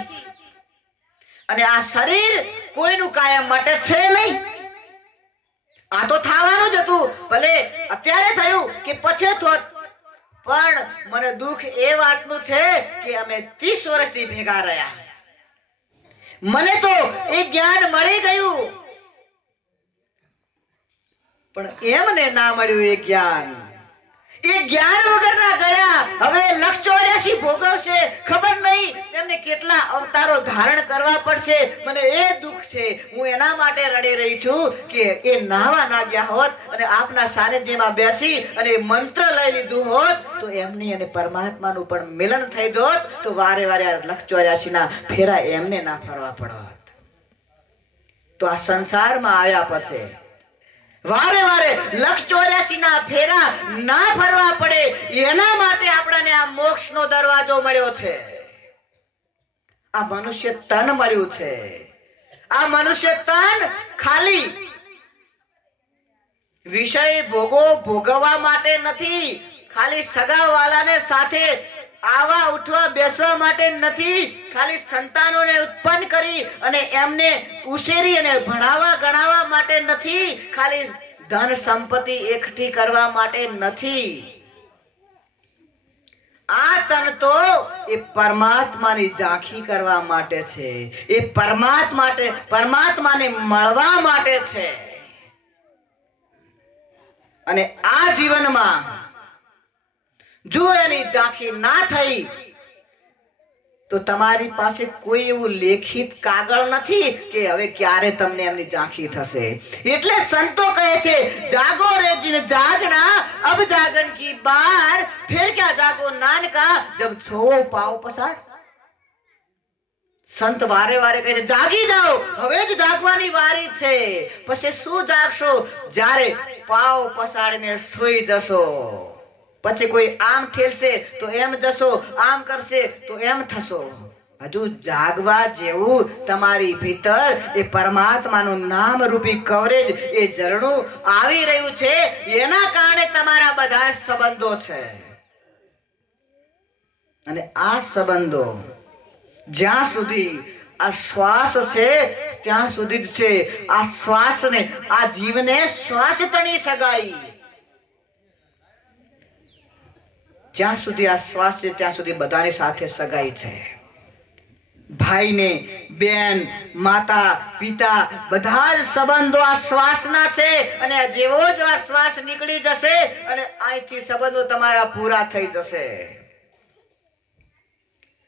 અને આ શરીર કોઈનું કાયમ માટે છે નહીં. આ તો થવાનું જ હતું, ભલે અત્યારે થયું કે પછી થોત, પણ મને દુઃખ એ વાતનું છે કે અમે 30 વર્ષથી ભેગા રહ્યા. મને તો એ જ્ઞાન મળી ગયું, પણ એમને ના મળ્યું એ જ્ઞાન. એ જ્ઞાન વગરના ગયા. હવે 184 ભોગવશે, ખબર નહીં તેમને કેટલા અવતારો ધારણ કરવા પડશે. મને એ દુઃખ છે, હું એના માટે રડી રહી છું કે એ નાવા ના ગયા હોત અને આપના સાનિધ્યમાં બેસી અને મંત્ર લઈ લીધું હોત તો એમની અને પરમાત્માનું પણ મિલન થઈ જોત, તો વારે વારે 184 ના ફેરા એમને ના ફરવા પડત. તો આ સંસારમાં આવ્યા પછી વારે વારે 184 ના ફેરા ના ફરવા પડે એના માટે આપણને આ મોક્ષનો દરવાજો મળ્યો છે. આ મનુષ્ય તન મળ્યું છે. આ મનુષ્ય તન ખાલી વિષય ભોગો ભોગવવા માટે નથી, ખાલી સગાવાલાને સાથે આવા ઉઠવા બેસવા માટે નથી, ખાલી સંતાનોને ઉત્પન્ન કરી અને એમને ઉછેરી અને ભણાવવા ગણાવવા માટે નથી, ખાલી ધન સંપત્તિ એકઠી કરવા માટે નથી. આ તન તો એ પરમાત્માની ઝાંખી કરવા માટે છે, એ પરમાત્માને મળવા માટે છે. અને આ જીવનમાં જો એની ઝાંખી ના થઈ તો તમારી પાસે કોઈ એવું લેખિત કાગળ નથી કે હવે ક્યારે તમને એમની ઝાંખી થશે. એટલે સંતો કહે છે, જાગો રે જીન જાગના, અબ જાગન કી બાર, ફિર ક્યા જાગો નાનકા, જબ છો પાવ પસાર. સંત વારે વારે કહે છે, જાગી જાઓ, હવે જ જાગવાની વારી છે. પછી શું જાગશો? જ્યારે પાવ પસાડીને સૂઈ જશો. પછી કોઈ આમ ઠેલશે તો એમ જશો, આમ કરશે તો એમ થશો. હજુ જાગવા જેવું તમારી ભીતર એ પરમાત્માનું નામ રૂપી કવરેજ, એ ઝરણું આવી રહ્યું છે. એના કારણે તમારા બધા સંબંધો છે. અને આ સંબંધો જ્યાં સુધી આ શ્વાસ છે ત્યાં સુધી જ છે. આ શ્વાસને, આ જીવને શ્વાસ તણી સગાઈ. જ્યાં સુધી આ શ્વાસ છે ત્યાં સુધી બધાની સાથે સગાઈ છે. ભાઈને, બેન, માતા, પિતા, બધા જ સંબંધો આ શ્વાસના છે. અને જેવો જ આ શ્વાસ નીકળી જશે અને અહીંથી સંબંધો તમારા પૂરા થઈ જશે.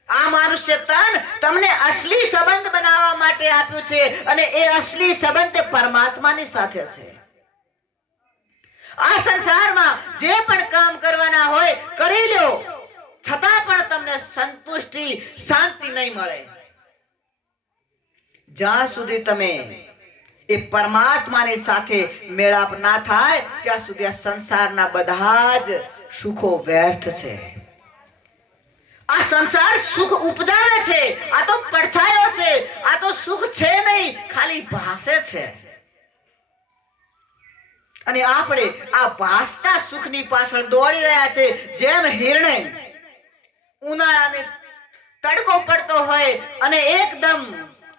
આ મનુષ્ય તન તમને અસલી સંબંધ બનાવવા માટે આપ્યું છે અને એ અસલી સંબંધ પરમાત્માની સાથે છે. આ સંસારમાં જે પણ કામ કરવાના હોય કરી લો, છતાં પણ તમને સંતુષ્ટિ, શાંતિ નહીં મળે. જ્યાં સુધી તમે એ પરમાત્માની સાથે મેળાપ ના થાય ત્યાં સુધી આ સંસારના બધા જ સુખો વ્યર્થ છે. આ સંસાર સુખ ઉપજાવે છે, આ તો પડછાયો છે, આ તો સુખ છે નહીં, ખાલી ભાસે છે. અને આપણે આ ભાસતા સુખની પાછળ દોડી રહ્યા છે. જેમ હિરણે ઉનાળાને તડકો પડતો હોય અને એકદમ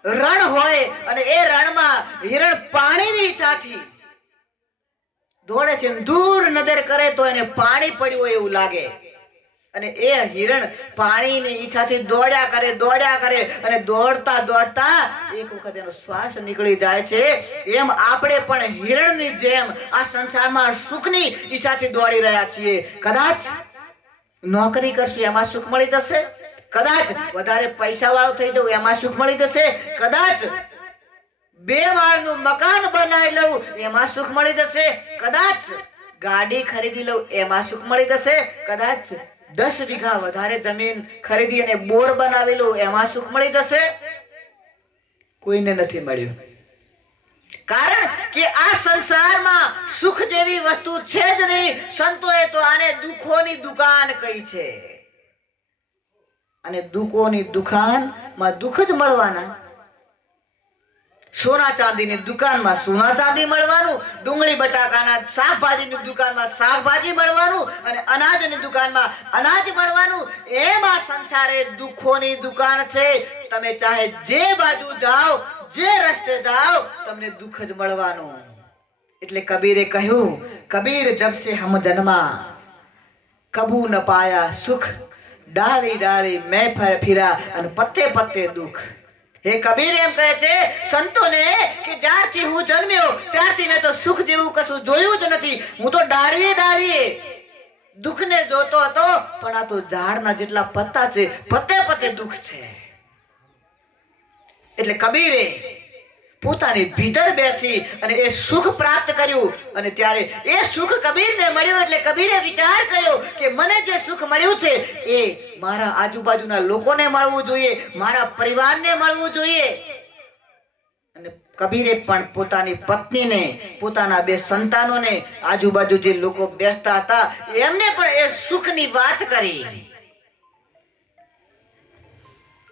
રણ હોય અને એ રણમાં હિરણ પાણીની ઈચ્છાથી દોડે છે, દૂર નજર કરે તો એને પાણી પડ્યું હોય એવું લાગે, અને એ હિરણ પાણીની ઈચ્છાથી દોડ્યા કરે અને દોડતા દોડતા એક વખત એનો શ્વાસ નીકળી જાય છે. એમ આપણે પણ હિરણની જેમ આ સંસારમાં સુખની ઈચ્છાથી દોડી રહ્યા છીએ. કદાચ નોકરી કરશું એમાં સુખ મળી જશે, કદાચ વધારે પૈસા વાળો થઈ જવું એમાં સુખ મળી જશે, કદાચ 2 માળનું મકાન બનાવી લઉં એમાં સુખ મળી જશે, કદાચ ગાડી ખરીદી લઉં એમાં સુખ મળી જશે, કદાચ 10 વીઘા વધારે જમીન ખરીદી અને બોર બનાવી લઉં એમાં સુખ મળી જશે. કોઈને નથી મળ્યું. કારણ કે આ સંસારમાં સુખ જેવી વસ્તુ છે જ નહીં. સંતોએ તો આને દુઃખોની દુકાન કહી છે. અને દુઃખોની દુકાનમાં દુઃખ જ મળવાના. સોના ચાંદીની દુકાનમાં સોના ચાંદી મળવાનું, ડુંગળી બટાકાના શાકભાજીની દુકાનમાં શાકભાજી મળવાનું અને અનાજની દુકાનમાં અનાજ મળવાનું. એમ આ સંસારે દુઃખોની દુકાન છે. તમે ચાહે જે બાજુ જાઓ, જે રસ્તે જાઓ, તમને દુઃખ જ મળવાનું. એટલે કબીરે કહ્યું, કબીર જબ સે હમ જન્મા કબૂ ન પાયા સુખ, ડાળી ડાળી મેં ફિરા અને પત્તે પત્તે દુઃખ. હે કબીર એમ કહે છે સંતોને કે જ્યારથી હું જન્મ્યો ત્યારથી મેં તો સુખ જેવું કશું જોયું જ નથી. હું તો ડાળીએ ડાળીએ દુઃખને જોતો હતો, પણ આ તો ઝાડના જેટલા પત્તા છે, પત્તે પત્તે દુઃખ છે. એટલે કબીરે પોતાની ભીતર બેસી અને એ સુખ પ્રાપ્ત કર્યું. અને ત્યારે એ સુખ કબીરને મળ્યું એટલે કબીરે વિચાર કર્યો કે મને જે સુખ મળ્યું છે એ મારા આજુબાજુના લોકોને મળવું જોઈએ, મારા પરિવારને મળવું જોઈએ. અને કબીરે પણ પોતાની પત્નીને, પોતાના 2 સંતાનોને, આજુબાજુ જે લોકો બેસતા હતા એમને પણ એ સુખની વાત કરી.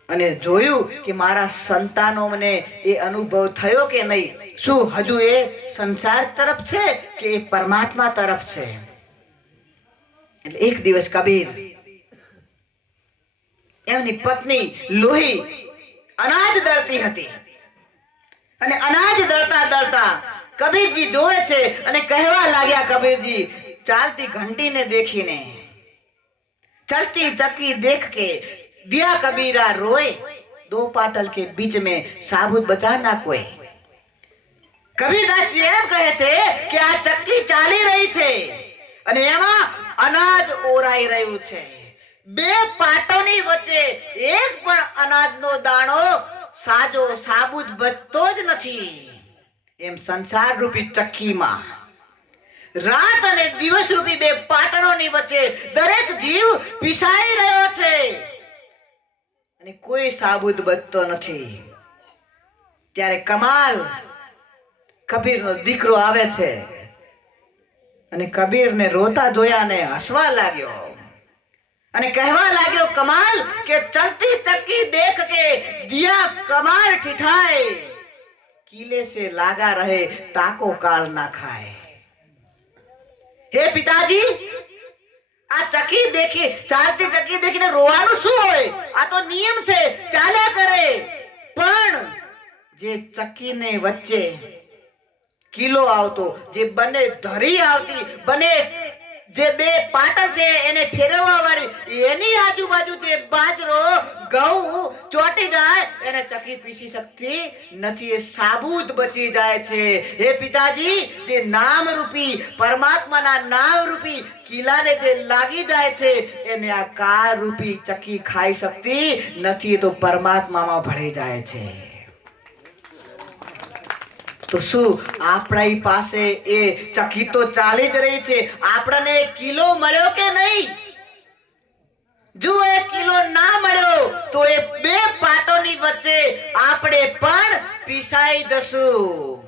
અને જોયું કે મારા સંતાનોને એ અનુભવ થયો કે નહીં. શું હજુ એ સંસાર તરફ છે કે એ પરમાત્મા તરફ છે? એટલે એક દિવસ કબીર એમની પત્ની લોહી અનાજ દળતી હતી અને અનાજ દળતા દળતા કબીરજી જોવે છે અને કહેવા લાગ્યા, કબીરજી ચાલતી ઘંટીને દેખીને, ચલતી चक्की देख के दिया कबीरा रोए, 2 पाटल के बीच में साबुत बचा ना कोई. કબીરદાસજી એમ કહે છે કે આ ચક્કી ચાલી રહી છે અને એમાં અનાજ ઓરાઈ રહ્યું છે. 2 પાટોની વચ્ચે એક પણ અનાજનો દાણો સાજો સાબુત બચતો જ નથી. એમ સંસાર રૂપી ચક્કીમાં રાત અને દિવસ રૂપી 2 પાટણોની વચ્ચે દરેક જીવ પીસાઈ રહ્યો છે અને કોઈ સાબુત બચતો નથી. ત્યારે કમાલ કબીરનો દીકરો આવે છે અને કબીરને રોતા જોયા ને હસવા લાગ્યો અને કહેવા લાગ્યો, કમાલ કે ચલતી चक्की देख के दिया कमाल ठिठाए, किले से लागा रहे ताको काल ना खाए. હે પિતાજી, આ ચક્કી દેખી, ચાલતી ચક્કી દેખીને રોવાનું શું હોય? આ તો નિયમ છે, ચાલ્યા કરે. પણ જે ચક્કીને વચ્ચે કિલો આવતો, જે બને ધરી આવતી, બને જે 2 પાટા છે એને ફેરવવા વાળી, એની આજુબાજુ જે બાજરો ઘઉં ચોટી જાય એને ચક્કી પીસી શકતી નથી, એ સાબુત બચી જાય છે. હે પિતાજી, જે નામ રૂપી પરમાત્માના નામ રૂપી કિલ્લાને જે લાગી જાય છે એને આ કાર રૂપી ચક્કી ખાઈ શકતી નથી, તો પરમાત્મામાં ભળી જાય છે. તો શું આપણી પાસે એ ચક્કી તો ચાલી જ રહી છે, આપણને કિલો મળ્યો કે નહીં? જો એ કિલો ના મળ્યો તો એ 2 પાટોની વચ્ચે આપણે પણ પીસાઈ જશું.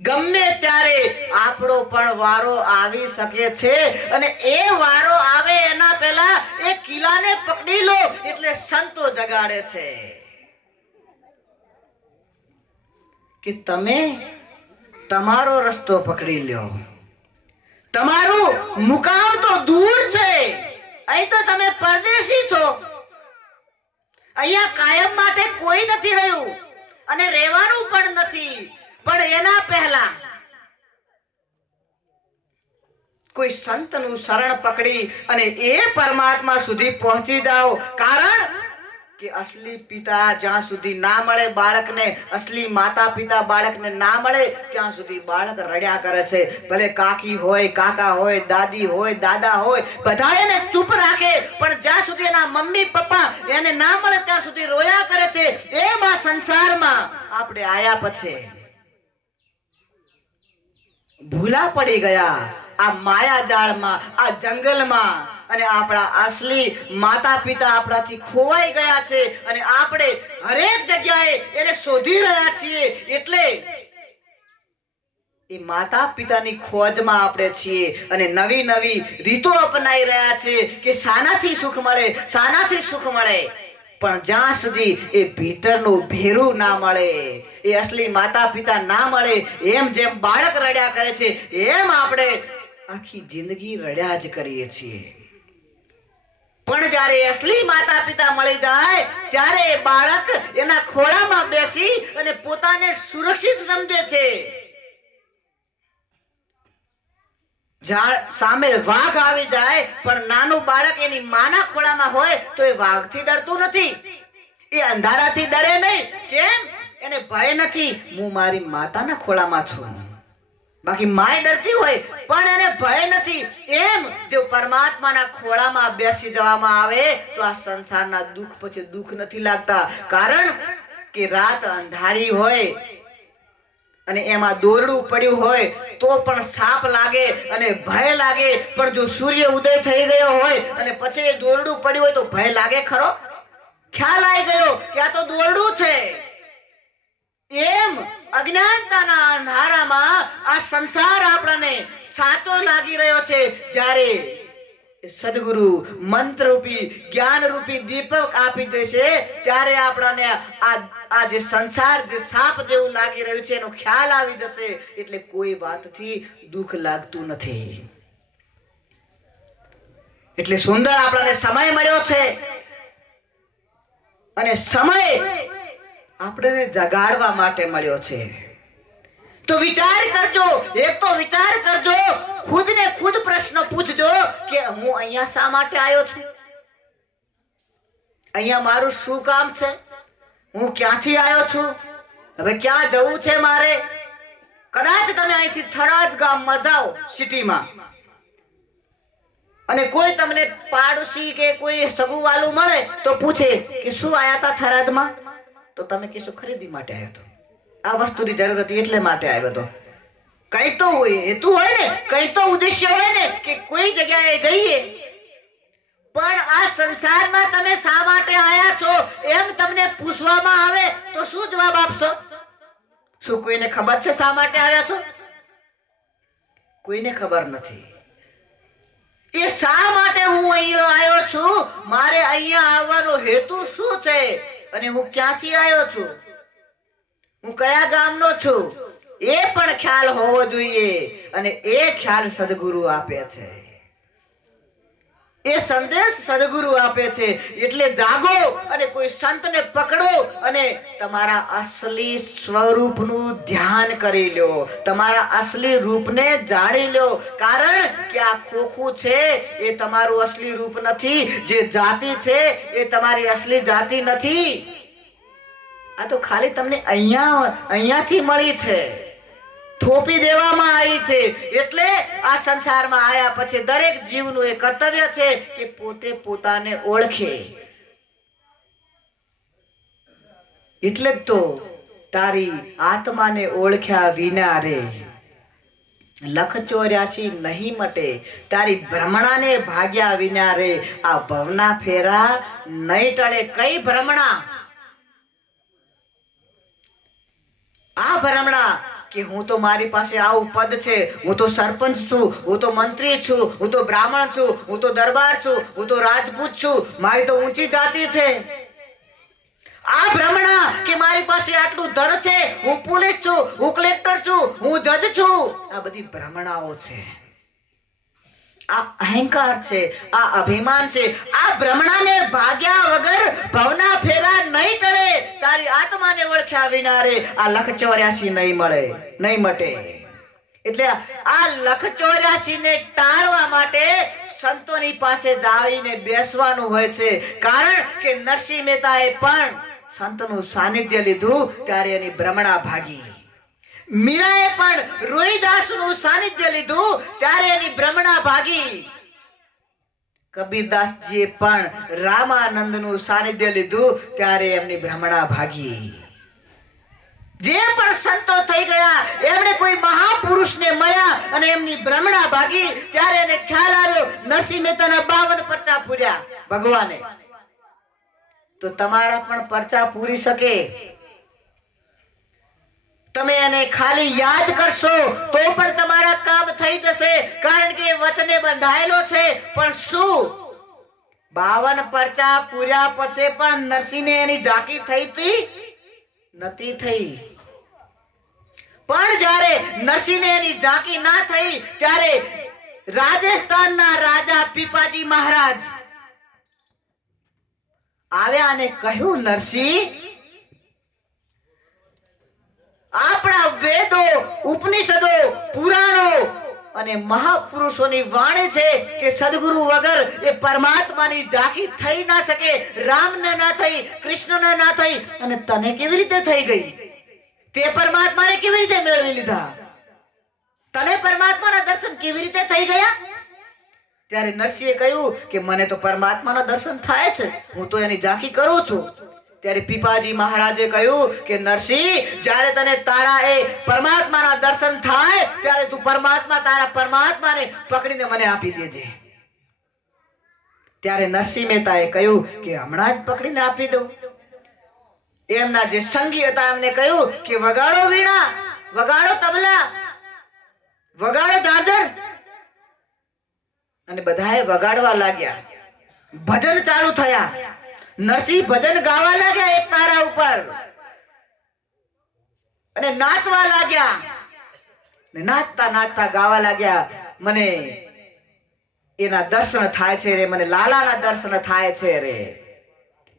ગમે ત્યારે આપણો પણ વારો આવી શકે છે અને એ વારો આવે એના પહેલા એ કિલ્લાને પકડી લો એટલે સંતો જગાડે છે કે તમે તમારો રસ્તો પકડી લ્યો. તમારું મુકામ તો દૂર છે. અહીં તો તમે પરદેશી છો. અહીંયા કાયમ માટે કોઈ નથી રહ્યું અને રહેવાનું પણ નથી. પણ એના પહેલા કોઈ સંતનું શરણ પકડી અને એ પરમાત્મા સુધી પહોંચી જાઓ. કારણ કે અસલી પિતા જ્યાં સુધી ના મળે બાળકને, અસલી માતા પિતા બાળકને ના મળે ત્યાં સુધી બાળક રડ્યા કરે છે. ભલે કાકી હોય, કાકા હોય, દાદી હોય, દાદા હોય, બધા એને ચૂપ રાખે, પણ જ્યાં સુધી એના મમ્મી પપ્પા એને ના મળે ત્યાં સુધી રોયા કરે છે. એમ આ સંસારમાં આપણે આયા પછી ભૂલા પડી ગયા આ માયા જાળમાં, આ જંગલમાં, અને આપણા અસલી માતા પિતા આપણાથી ખોવાઈ ગયા છે અને આપણે હરેક જગ્યાએ એને શોધી રહ્યા છીએ. એટલે એ માતા પિતાની ખોજમાં આપણે છીએ અને નવી નવી રીતો અપનાવી રહ્યા છીએ કે શાનાથી સુખ મળે, શાનાથી સુખ મળે. પણ જ્યાં સુધી એ ભીતરનું ભેરું ના મળે, એ અસલી માતા પિતા ના મળે, એમ જેમ બાળક રડ્યા કરે છે એમ આપણે આખી જિંદગી રડ્યા જ કરીએ છીએ. પણ જ્યારે અસલી માતા પિતા મળી જાય ત્યારે એ બાળક એના ખોળામાં બેસી અને પોતાને સુરક્ષિત સમજે છે. સામે વાઘ આવી જાય પણ નાનું બાળક એની માના ખોળામાં હોય તો એ વાઘથી ડરતું નથી, એ અંધારાથી ડરે નહીં. કેમ? એને ભય નથી, હું મારી માતાના ખોળામાં છું. બાકી માય ડરતી હોય પણ એને ભય નથી. એમ જો પરમાત્માના ખોળામાં બેસી જવામાં આવે તો આ સંસારના દુઃખ પછી દુઃખ નથી લાગતા. કારણ કે રાત અંધારી હોય અને એમાં દોરડું પડ્યું હોય તો પણ સાપ લાગે અને ભય લાગે. પણ જો સૂર્ય ઉદય થઈ ગયો હોય અને પછી દોરડું પડ્યું હોય તો ભય લાગે ખરો? ખ્યાલ આવી ગયો કે આ તો દોરડું છે. એમ અજ્ઞાનતાના અંધારામાં આ સંસાર આપણને સાચો લાગી રહ્યો છે. જ્યારે સદગુરુ મંત્રરૂપી જ્ઞાનરૂપી દીપક આપી દેશે ત્યારે આપણને આ જે સંસાર જે સાપ જેવું લાગી રહ્યું છે એનો ખ્યાલ આવી જશે. એટલે કોઈ વાતથી દુઃખ લાગતું નથી. એટલે સુંદર આપણને સમય મળ્યો છે અને સમય આપણને જગાડવા માટે મળ્યો છે. તો વિચાર કરજો, એક તો વિચાર કરજો, ખુદ ને ખુદ પ્રશ્ન પૂછજો કે હું અહીંયા શા માટે આવ્યો છું? અહીંયા મારું શું કામ છે? હું ક્યાંથી આવ્યો છું? હવે ક્યાં જવું છે મારે? કદાચ તમે અહીંથી થરાદ ગામમાં જાઓ સિટીમાં અને કોઈ તમને પાડોશી કે કોઈ સગુવાલું મળે તો પૂછે કે શું આયા હતા થરાદમાં? તો તમે કહેશો ખરીદી માટે આવ્યો હતો, આ વસ્તુની જરૂર હતી એટલે માટે આવ્યો હતો. કઈ તો હોય, હેતુ હોય ને, કઈ તો ઉદ્દેશ્ય હોય ને કે કોઈ જગ્યાએ જઈએ. પણ આ સંસારમાં તમે શા માટે આયા છો એમ તમને પૂછવામાં આવે તો શું જવાબ આપશો? શું કોઈને ખબર છે શા માટે આવ્યા છો? કોઈને ખબર નથી. એ શા માટે હું અહીંયા આવ્યો છું, મારે અહીંયા આવવાનો હેતુ શું છે અને હું ક્યાંથી આવ્યો છું, હું કયા ગામનો છું, એ પણ ખ્યાલ હોવો જોઈએ. અને એ ખ્યાલ સદગુરુ આપે છે, એ સંદેશ સદગુરુ આપે છે. એટલે જાગો અને કોઈ સંતને પકડો અને તમારા અસલી સ્વરૂપનું ધ્યાન કરી લો, તમારા અસલી રૂપને જાણી લો. કારણ કે આ ખોખું છે એ તમારું અસલી રૂપ નથી, જે જાતિ છે એ તમારી અસલી જાતિ નથી. આ તો ખાલી તમને અહીંયાથી મળી છે, થોપી દેવામાં આવી છે. એટલે આ સંસારમાં આયા પછી દરેક જીવનું એ કર્તવ્ય છે કે પોતે પોતાને ઓળખે. એટલે જ તો તારી આત્માને ઓળખ્યા વિના રે લખ 84 નહીં મટે, તારી ભ્રમણાને ભાગ્યા વિના રે આ ભવના ફેરા નહીં ટળે. કઈ ભ્રમણા? આ ભ્રમણા કે હું તો મારી પાસે આવું પદ છે, હું તો સરપંચ છું, હું તો મંત્રી છું, હું તો બ્રાહ્મણ છું, હું તો દરબાર છું, હું તો રાજપૂત છું, મારી તો ઊંચી જાતિ છે. આ ભ્રમણા કે મારી પાસે આટલું ધન છે, હું પોલીસ છું, હું કલેક્ટર છું, હું જજ છું, આ બધી ભ્રમણાઓ છે. આ અહંકાર છે, આ અભિમાન છે. આ ભ્રમણાને ભાગ્યા વગર ભવના ફેરા નહીં ટળે. તારી આત્માને ઓળખ્યા વિના રે આ 184 નહીં મળે, નહીં મટે. એટલે આ 184 ને ટાળવા માટે સંતોની પાસે જાવીને બેસવાનું હોય છે. કારણ કે નરસિંહ મહેતાએ પણ સંતનું સાનિધ્ય લીધું ત્યારે એની ભ્રમણા ભાગી. મીરાએ પણ રોહિદાસનું સાનિધ્ય લીધું ત્યારે એની ભ્રમણા ભાગી. કબીરદાસજીએ પણ રામાનંદનું સાનિધ્ય લીધું ત્યારે એમની ભ્રમણા ભાગી. જે પણ સંતો થઈ ગયા એમણે કોઈ મહાપુરુષને મળ્યા અને એમની ભ્રમણા ભાગી ત્યારે એને ખ્યાલ આવ્યો નરસિંહ મહેતાના 52 પરચા પૂર્યા ભગવાને. તો તમારા પણ પરચા પૂરી શકે. તમે એને ખાલી યાદ કરશો તો પણ તમારા કામ થઈ જશે. કારણ કે વચને બંધાયેલો છે. પણ શું 52 પરચા પૂર્યા પછી પણ નરસિંહને એની ઝાંકી થઈ હતી? નથી થઈ. પણ જ્યારે નરસિંહને એની ઝાંકી ના થઈ ત્યારે રાજસ્થાનના રાજા પીપાજી મહારાજ આવ્યા અને કહ્યું, નરસિંહ, આપણા વેદો, ઉપનિષદો, પુરાણો અને મહાપુરુષોની વાણી છે કે સદગુરુ વગર એ પરમાત્માની ઝાંખી થઈ ના શકે. રામને ના થઈ, કૃષ્ણને ના થઈ, અને તને કેવી રીતે થઈ ગઈ? તે પરમાત્માને કેવી રીતે મેળવી લીધા? તને પરમાત્માના દર્શન કેવી રીતે થઈ ગયા? ત્યારે નરસિંહે કહ્યું કે મને તો પરમાત્માના દર્શન થાય છે, હું તો એની ઝાંખી કરું છું. ત્યારે પીપાજી મહારાજે કહ્યું કે નરસિંહ, જ્યારે તને તારા એ પરમાત્માના દર્શન થાય ત્યારે તું તારા પરમાત્માને પકડીને મને આપી દેજે. ત્યારે નરસિંહ મહેતાએ કહ્યું કે હમણાં જ પકડીને આપી દઉં. એમના જે સંગી હતા એમને કહ્યું કે વગાડો વીણા, વગાડો તબલા, વગાડો દાદર. અને બધાએ વગાડવા લાગ્યા. ભજન ચાલુ થયા. નરસિંહ ભજન ગાવા લાગ્યા એક તારા ઉપર અને નાચવા લાગ્યા. નાચતા નાચતા ગાવા લાગ્યા, મને એના દર્શન થાય છે રે, મને લાલાના દર્શન થાય છે રે.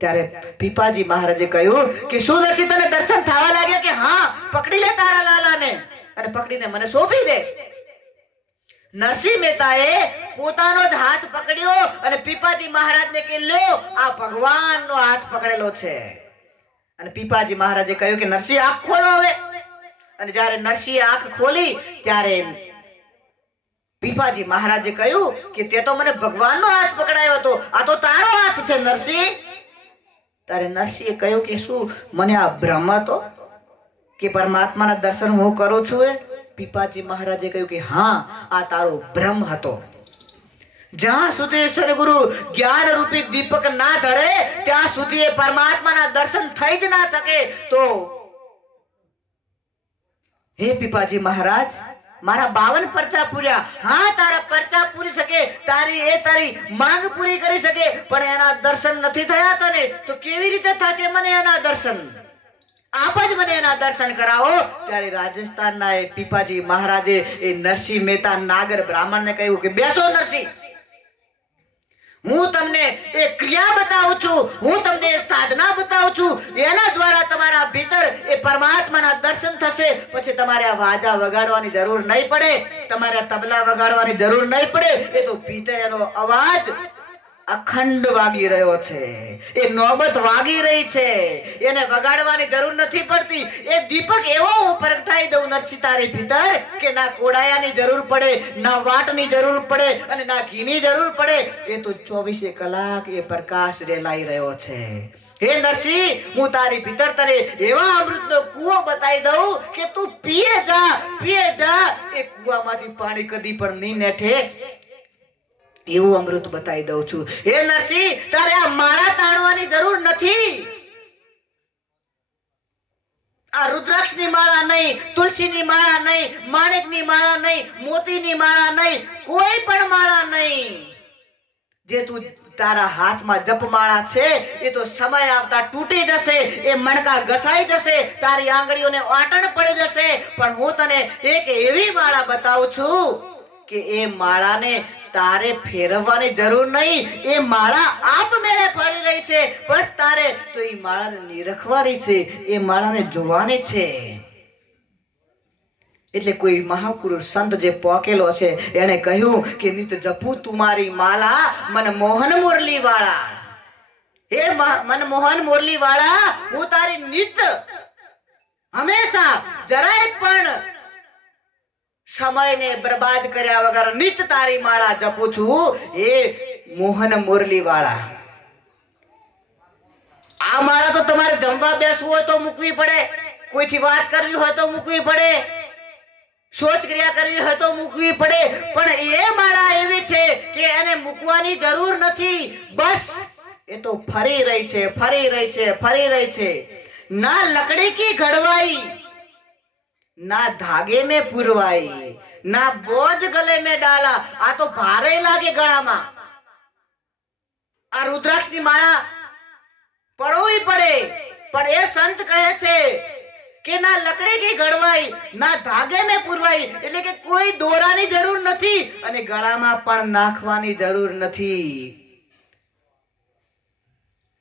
ત્યારે પીપાજી મહારાજે કહ્યું કે શું નરસિંહ, તને દર્શન થવા લાગ્યા? કે હા, પકડી લે તારા લાલાને અને પકડીને મને સોંપી દે. નરસિંહ મહેતાએ પોતાનો જ હાથ પકડ્યો અને પીપાજી મહારાજને કે લ્યો, આ ભગવાનનો હાથ પકડેલો છે. અને પીપાજી મહારાજે કહ્યું કે નરસિંહ, આંખ ખોલો હવે. અને જ્યારે નરસિંહે આંખ ખોલી ત્યારે પીપાજી મહારાજે કહ્યું કે તે તો મને ભગવાનનો હાથ પકડાયો હતો, આ તો તારો હાથ છે નરસિંહ. ત્યારે નરસિંહે કહ્યું કે શું મને આ ભ્રમ હતો કે પરમાત્માના દર્શન હું કરું છું? પીપાજી મહારાજે કહ્યું કે હા, આ તારો ભ્રમ હતો. જ્યાં સુધી સદગુરુ જ્ઞાન રૂપી દીપક ના ધરે ત્યાં સુધી એ પરમાત્માના દર્શન થઈ જ ના શકે. તો હે પીપાજી મહારાજ, મારા 52 પરચા પૂર્યા. હા, તારા પરચા પૂરી શકે, તારી માંગ પૂરી કરી શકે, પણ એના દર્શન નથી થયા તને, તો કેવી રીતે થશે મને એના દર્શન? આપ જ મને એના દર્શન કરાવો. ત્યારે રાજસ્થાનના એ પીપાજી મહારાજે એ નરસિંહ મહેતા નાગર બ્રાહ્મણને કહ્યું કે બેસો નરસિંહ, હું તમને એ ક્રિયા બતાવું છું, હું તમને સાધના બતાવું છું. એના દ્વારા તમારા ભીતર એ પરમાત્માના દર્શન થશે. પછી તમારે આ વાજા વગાડવાની જરૂર નહીં પડે, તમારે તબલા વગાડવાની જરૂર નહીં પડે. એ તો ભીતર એનો અવાજ અખંડ વાગી રહ્યો છે, એ નોબત વાગી રહી છે, એને વગાડવાની જરૂર નથી પડતી. એ દીપક એવો હું પ્રગટાઈ દઉં નરસિંહ તારી ભીતર કે ના કોડાયાની જરૂર પડે, ના વાટની જરૂર પડે અને ના ઘીની જરૂર પડે. એ તો 24 કલાક એ પ્રકાશ રેલાઈ રહ્યો છે. હે નરસિંહ, હું તારી ભીતર તને એવા અમૃતનો કૂવો બતાવી દઉં કે તું પીએ જા, પીએ જા. એ કૂવામાંથી પાણી કદી પણ નહીં નેઠે એવું અમૃત બતાવી દઉં છું. હે નરસિંહ, તારે આ મારા તાણવાની જરૂર નથી. આ રુદ્રાક્ષની માળા નહીં, તુલસીની માળા નહીં, માણેકની માળા નહીં, મોતીની માળા નહીં, કોઈ પણ માળા નહીં. જે તું તારા હાથમાં જપમાળા છે એ તો સમય આવતા તૂટી જશે, એ મણકા ઘસાઈ જશે, તારી આંગળીઓને વાટણ પડી જશે. પણ હું તને એક એવી માળા બતાવું છું કે એ માળાને તારે ફેરવવાની જરૂર નહીં. એ માળા આપમેળે ફરી રહી છે. બસ તારે તો એ માળાને નિરખવાની છે, એ માળાને જોવાની છે. એટલે કોઈ મહાપુરુષ સંત જે પોકેલો છે એને કહ્યું કે નિત જપું તુમારી માલા મનમોહન મુરલી વાળા. હે મનમોહન મુરલી વાળા, હું તારી નિત હંમેશા જરાય પણ સમયને બરબાદ કર્યા વગર નિત તારી માળા જપું છું. હે મોહન મુરલી વાળા, આ માળા તો તમારે જમવા બેસવું હોય તો મૂકવી પડે, કોઈથી વાત કરવી હોય તો મૂકવી પડે, સોચ ક્રિયા કરવી હોય તો મૂકવી પડે. પણ એ માળા એવી છે કે એને મૂકવાની જરૂર નથી. બસ એ તો ફરી રહી છે, ફરી રહી છે, ફરી રહી છે. ના લકડી કી ઘડવાઈ, ના धागे में पुरवाई, ना बोझ गले में डाला. આ તો ભારે લાગે ગળામાં. આ રુદ્રાક્ષની માળા પરોવી પડે, પણ એ સંત કહે છે કે ના લકડી કી ઘડવાઈ, ના धागे में पुरवाई, એટલે કે કોઈ દોરાની જરૂર નથી અને ગળામાં પણ નાખવાની જરૂર નથી.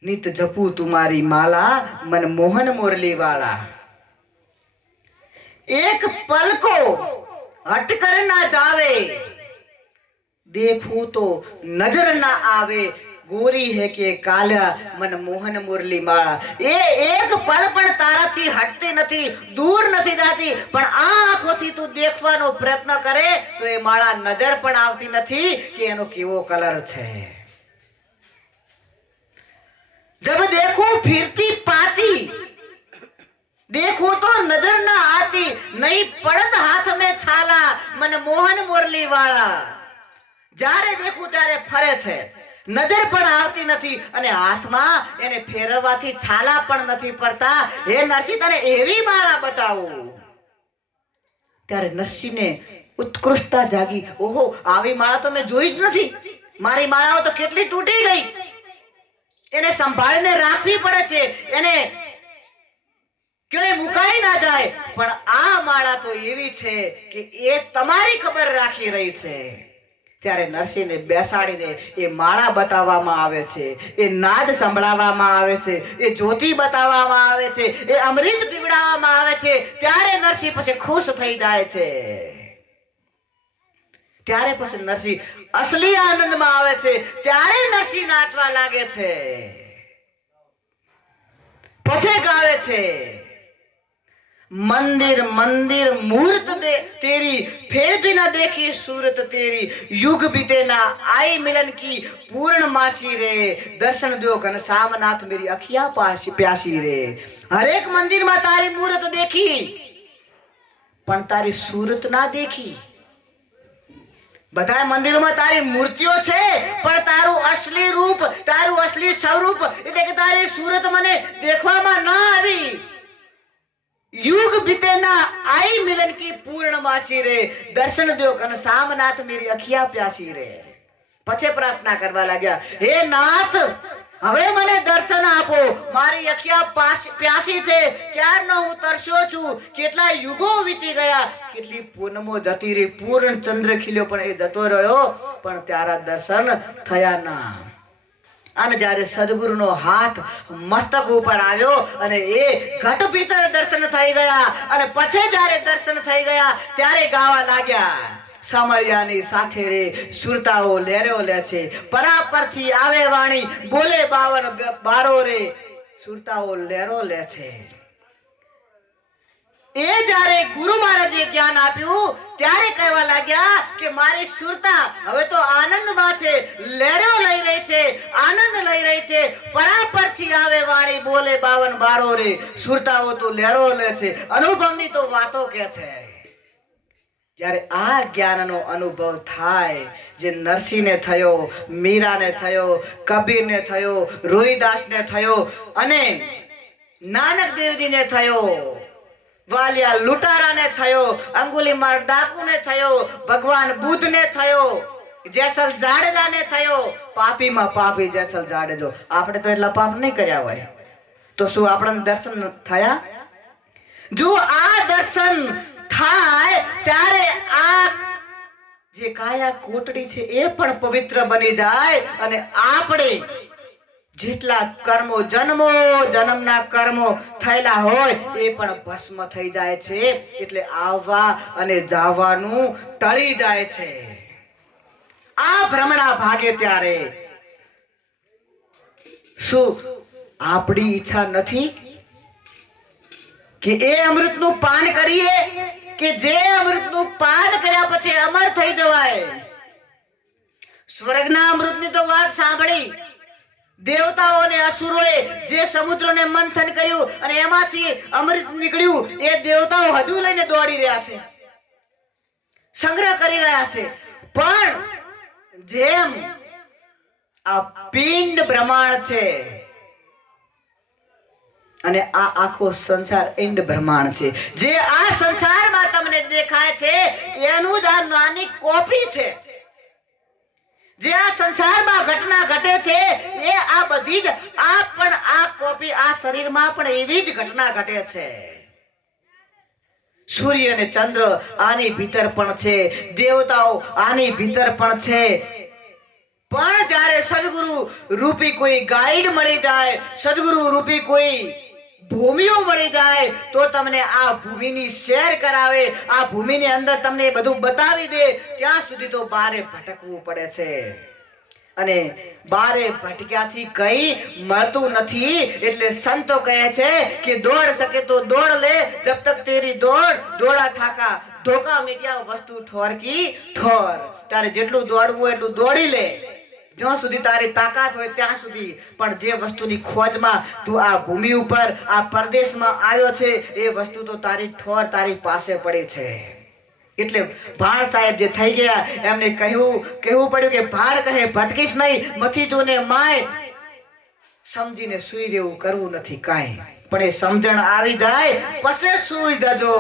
નિત જપું તુમારી માલા મનમોહન મુરલી વાલા. एक पल को हटकर ना जावे, देखूं तो नजर ना आवे, गोरी है કે કાલા મનમોહન મુરલી માળા. એ એક પલ પણ તારાથી હટતી નથી, દૂર નથી જાતી. પણ આ આંખોથી તું દેખવાનો પ્રયત્ન કરે તો એ માળા નજર પણ આવતી નથી કે એનો કેવો કલર છે. जब देखो फिरती पाती, देखो तो नजर ना आती, नहीं पड़त हाथ में थाला मनमोहन मुरली वाला. જ્યારે દેખું ત્યારે ફરે છે, નજર પણ આવતી નથી અને હાથમાં એને ફેરવવાથી છાલા પણ નથી પડતા. હે નરસિંહ, તને એવી માળા બતાવું. ત્યારે નરસિંહને ઉત્કૃષ્ટતા જાગી. ઓહો, આવી માળા તો મેં જોઈ જ નથી. મારી માળાઓ તો કેટલી તૂટી ગઈ. એને સંભાળીને રાખવી પડે છે, એને ક્યાંય મુકાઈ ના જાય. પણ આ માળા તો એવી છે કે એ તમારી ખબર રાખી રહી છે. ત્યારે નરસિંહને બેસાડીને એ માળા બતાવવામાં આવે છે, એ નાદ સંભળાવવામાં આવે છે, એ જ્યોતિ બતાવવામાં આવે છે, એ અમૃત પીવડાવવામાં આવે છે. ત્યારે નરસિંહ પછી ખુશ થઈ જાય છે. ત્યારે પછી નરસિંહ અસલી આનંદમાં આવે છે. ત્યારે નરસિંહ નાચવા લાગે છે. પછી ગાવે છે, मंदिर मंदिर मूर्त दे तेरी, फिर भी न देखी सूरत तेरी, युग बीते ना आई मिलन की पूर्णमासी रे, दर्शन दो घनश्यामनाथ मेरी अखियां प्यासी रे. हरेक मंदिर में तारी मूर्त देखी पण तारी सूरत ना देखी. બધા મંદિરોમાં તારી મૂર્તિઓ છે પણ તારું અસલી રૂપ, તારું અસલી સ્વરૂપ એટલે કે તારી સુરત મને દેખવામાં ના આવી. युग बीते ना आई मिलन की पूर्णमासी रे, दर्शन दो घनश्यामनाथ मेरी अखियां प्यासी रे. પછી પ્રાર્થના કરવા લાગ્યા, હે નાથ, હવે મને દર્શન આપો. મારી અખિયા પ્યાસી છે, ક્યારનો હું તરસ્યો છું. કેટલા યુગો વીતી ગયા, કેટલી પૂનમો જતી રહી, પૂર્ણ ચંદ્ર ખીલ્યો પણ એ જતો રહ્યો, પણ તારા દર્શન થયા ના. અને જ્યારે સદગુરુનો હાથ મસ્તક ઉપર આવ્યો અને એ ઘટ ભીતર દર્શન થઈ ગયા. અને પછી જ્યારે દર્શન થઈ ગયા ત્યારે ગાવા લાગ્યા, સામળિયાની સાથે રે સુરતાઓ લેરો લે છે, પરાપરથી આવે વાણી, બોલે 52 બારો રે, સુરતાઓ લેરો લે છે. એ જ્યારે ગુરુ મહારાજે જ્ઞાન આપ્યું ત્યારે કહેવા લાગ્યા કે મારી સુરતા હવે તો આનંદમાં છે, લહેરો લઈ રહી છે, આનંદ લઈ રહી છે. પરાપરથી આવે વાણી, બોલે 52 બારો રે, સુરતાઓ તો લહેરો લે છે. અનુભવની તો વાતો કે છે. જ્યારે આ જ્ઞાનનો અનુભવ થાય, જે નરસિંહને થયો, મીરાને થયો, કબીરને થયો, રોહિદાસને થયો અને નાનક દેવજીને થયો, વાલિયા લૂંટારાને થયો, અંગુલીમાલ ડાકુને થયો, ભગવાન બુદ્ધને થયો, જેસલ જાડેજાને થયો, પાપીમાં પાપી જેસલ જાડેજો. આપણે તો એટલા પાપ નહીં કર્યા હોય તો શું આપણને દર્શન થયા? જો આ દર્શન થાય ત્યારે આ જે કાયા કોટડી છે એ પણ પવિત્ર બની જાય અને આપણે જેટલા કર્મો જન્મો જન્મના કર્મો થયેલા હોય એ પણ ભસ્મ થઈ જાય છે. એટલે આવવા અને જવાનું ટળી જાય છે. આ ભ્રમણા ભાગે ત્યારે શું આપણી ઈચ્છા નથી કે એ અમૃતનું પાન કરીએ કે જે અમૃતનું પાન કર્યા પછી અમર થઈ જવાય? સ્વર્ગના અમૃતની તો વાત સાંભળી. દેવતાઓ અને અસુરોએ જે સમુદ્રને મંથન કર્યું અને એમાંથી અમૃત નીકળ્યું એ દેવતાઓ હજુ લઈને દોડી રહ્યા છે, સંગ્રહ કરી રહ્યા છે. પણ જેમ આ પિંડ બ્રહ્માંડ છે અને આ આખો સંસાર ઈંડ બ્રહ્માંડ છે, જે આ સંસારમાં તમને દેખાય છે એનું જ આ નાની કોપી છે. જે આ સંસારમાં ઘટના ઘટે છે એ આ બધી જ આ પણ આ કોપી આ શરીરમાં પણ એવી જ ઘટના ઘટે છે. સૂર્ય અને ચંદ્ર આની ભીતર પણ છે, દેવતાઓ આની ભીતર પણ છે. પણ જ્યારે સદગુરુ રૂપી કોઈ ગાઈડ મળી જાય, સદગુરુ રૂપી કોઈ ભૂમિઓ મળી જાય તો તમને આ ભૂમિની શેર કરાવે, આ ભૂમિની અંદર તમને બધું બતાવી દે. ત્યાં સુધી તો બારે ભટકવું પડે છે અને બારે ભટક્યાથી કઈ મળતું નથી. એટલે સંતો કહે છે કે દોડ શકે તો દોડ લે, જબ તક તેરી દોડ દોડા થાકા, ધોકા મીટ્યા વસ્તુ ઠોર કી ઠોર. તારે જેટલું દોડવું એટલું દોડી લે, જ્યાં સુધી તારી તાકાત હોય ત્યાં સુધી. પણ જે વસ્તુની ખોજમાં તું આ ભૂમિ ઉપર આ પરદેશમાં આવ્યો છે એ વસ્તુ તો તારી ઠોર તારી પાસે પડી છે. એટલે ભાણ સાહેબ જે થઈ ગયા એમને કહેવું પડ્યું કે ભાણ કહે ભટકીશ નહીં, મથી જોને માય, સમજીને સુઈ રહેવું કરવું નથી કાંઈ. પણ એ સમજણ આવી જાય પછી સુઈ જજો,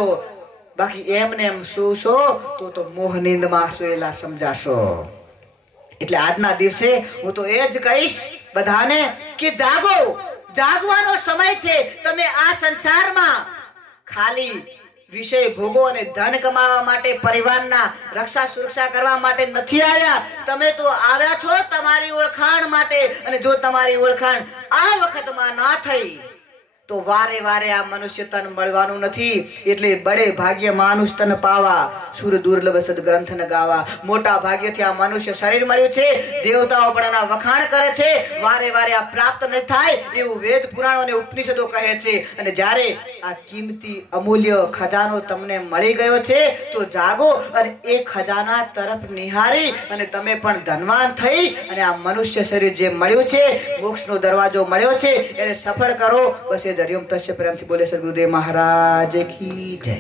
બાકી એમને એમ સુશો તો મોહ નીંદમાં સુયેલા સમજાશો. એટલે આજના દિવસે હું તો એ જ કહીશ બધાને કે જાગો, જાગવાનો સમય છે. તમે આ સંસારમાં ખાલી વિષય ભોગો અને ધન કમાવા માટે, પરિવારના રક્ષા સુરક્ષા કરવા માટે નથી આવ્યા. તમે તો આવ્યા છો તમારી ઓળખાણ માટે. અને જો તમારી ઓળખાણ આ વખતમાં ના થઈ તો વારે વારે આ મનુષ્ય તન મળવાનું નથી. એટલે બડે ભાગ્ય માનુષ તન પાવા, સુર દુર્લભ સદગ્રંથ ન ગાવા. મોટા ભાગ્યથી આ મનુષ્ય શરીર મળ્યું છે. દેવતાઓ પણ આના વખાણ કરે છે. વારે વારે આ પ્રાપ્ત ન થાય એવું વેદ પુરાણો અને ઉપનિષદો કહે છે. અને જ્યારે આ કિંમતી અમૂલ્ય ખજાનો તમને મળી ગયો છે તો જાગો અને એ ખજાના તરફ નિહારી અને તમે પણ ધનવાન થઈ અને આ મનુષ્ય શરીર જે મળ્યું છે, મોક્ષનો દરવાજો મળ્યો છે, એને સફળ કરો. બસ એ હરિઓમ તસ્ય પ્રેમથી બોલે સદગુરુદેવ મહારાજ કી જય.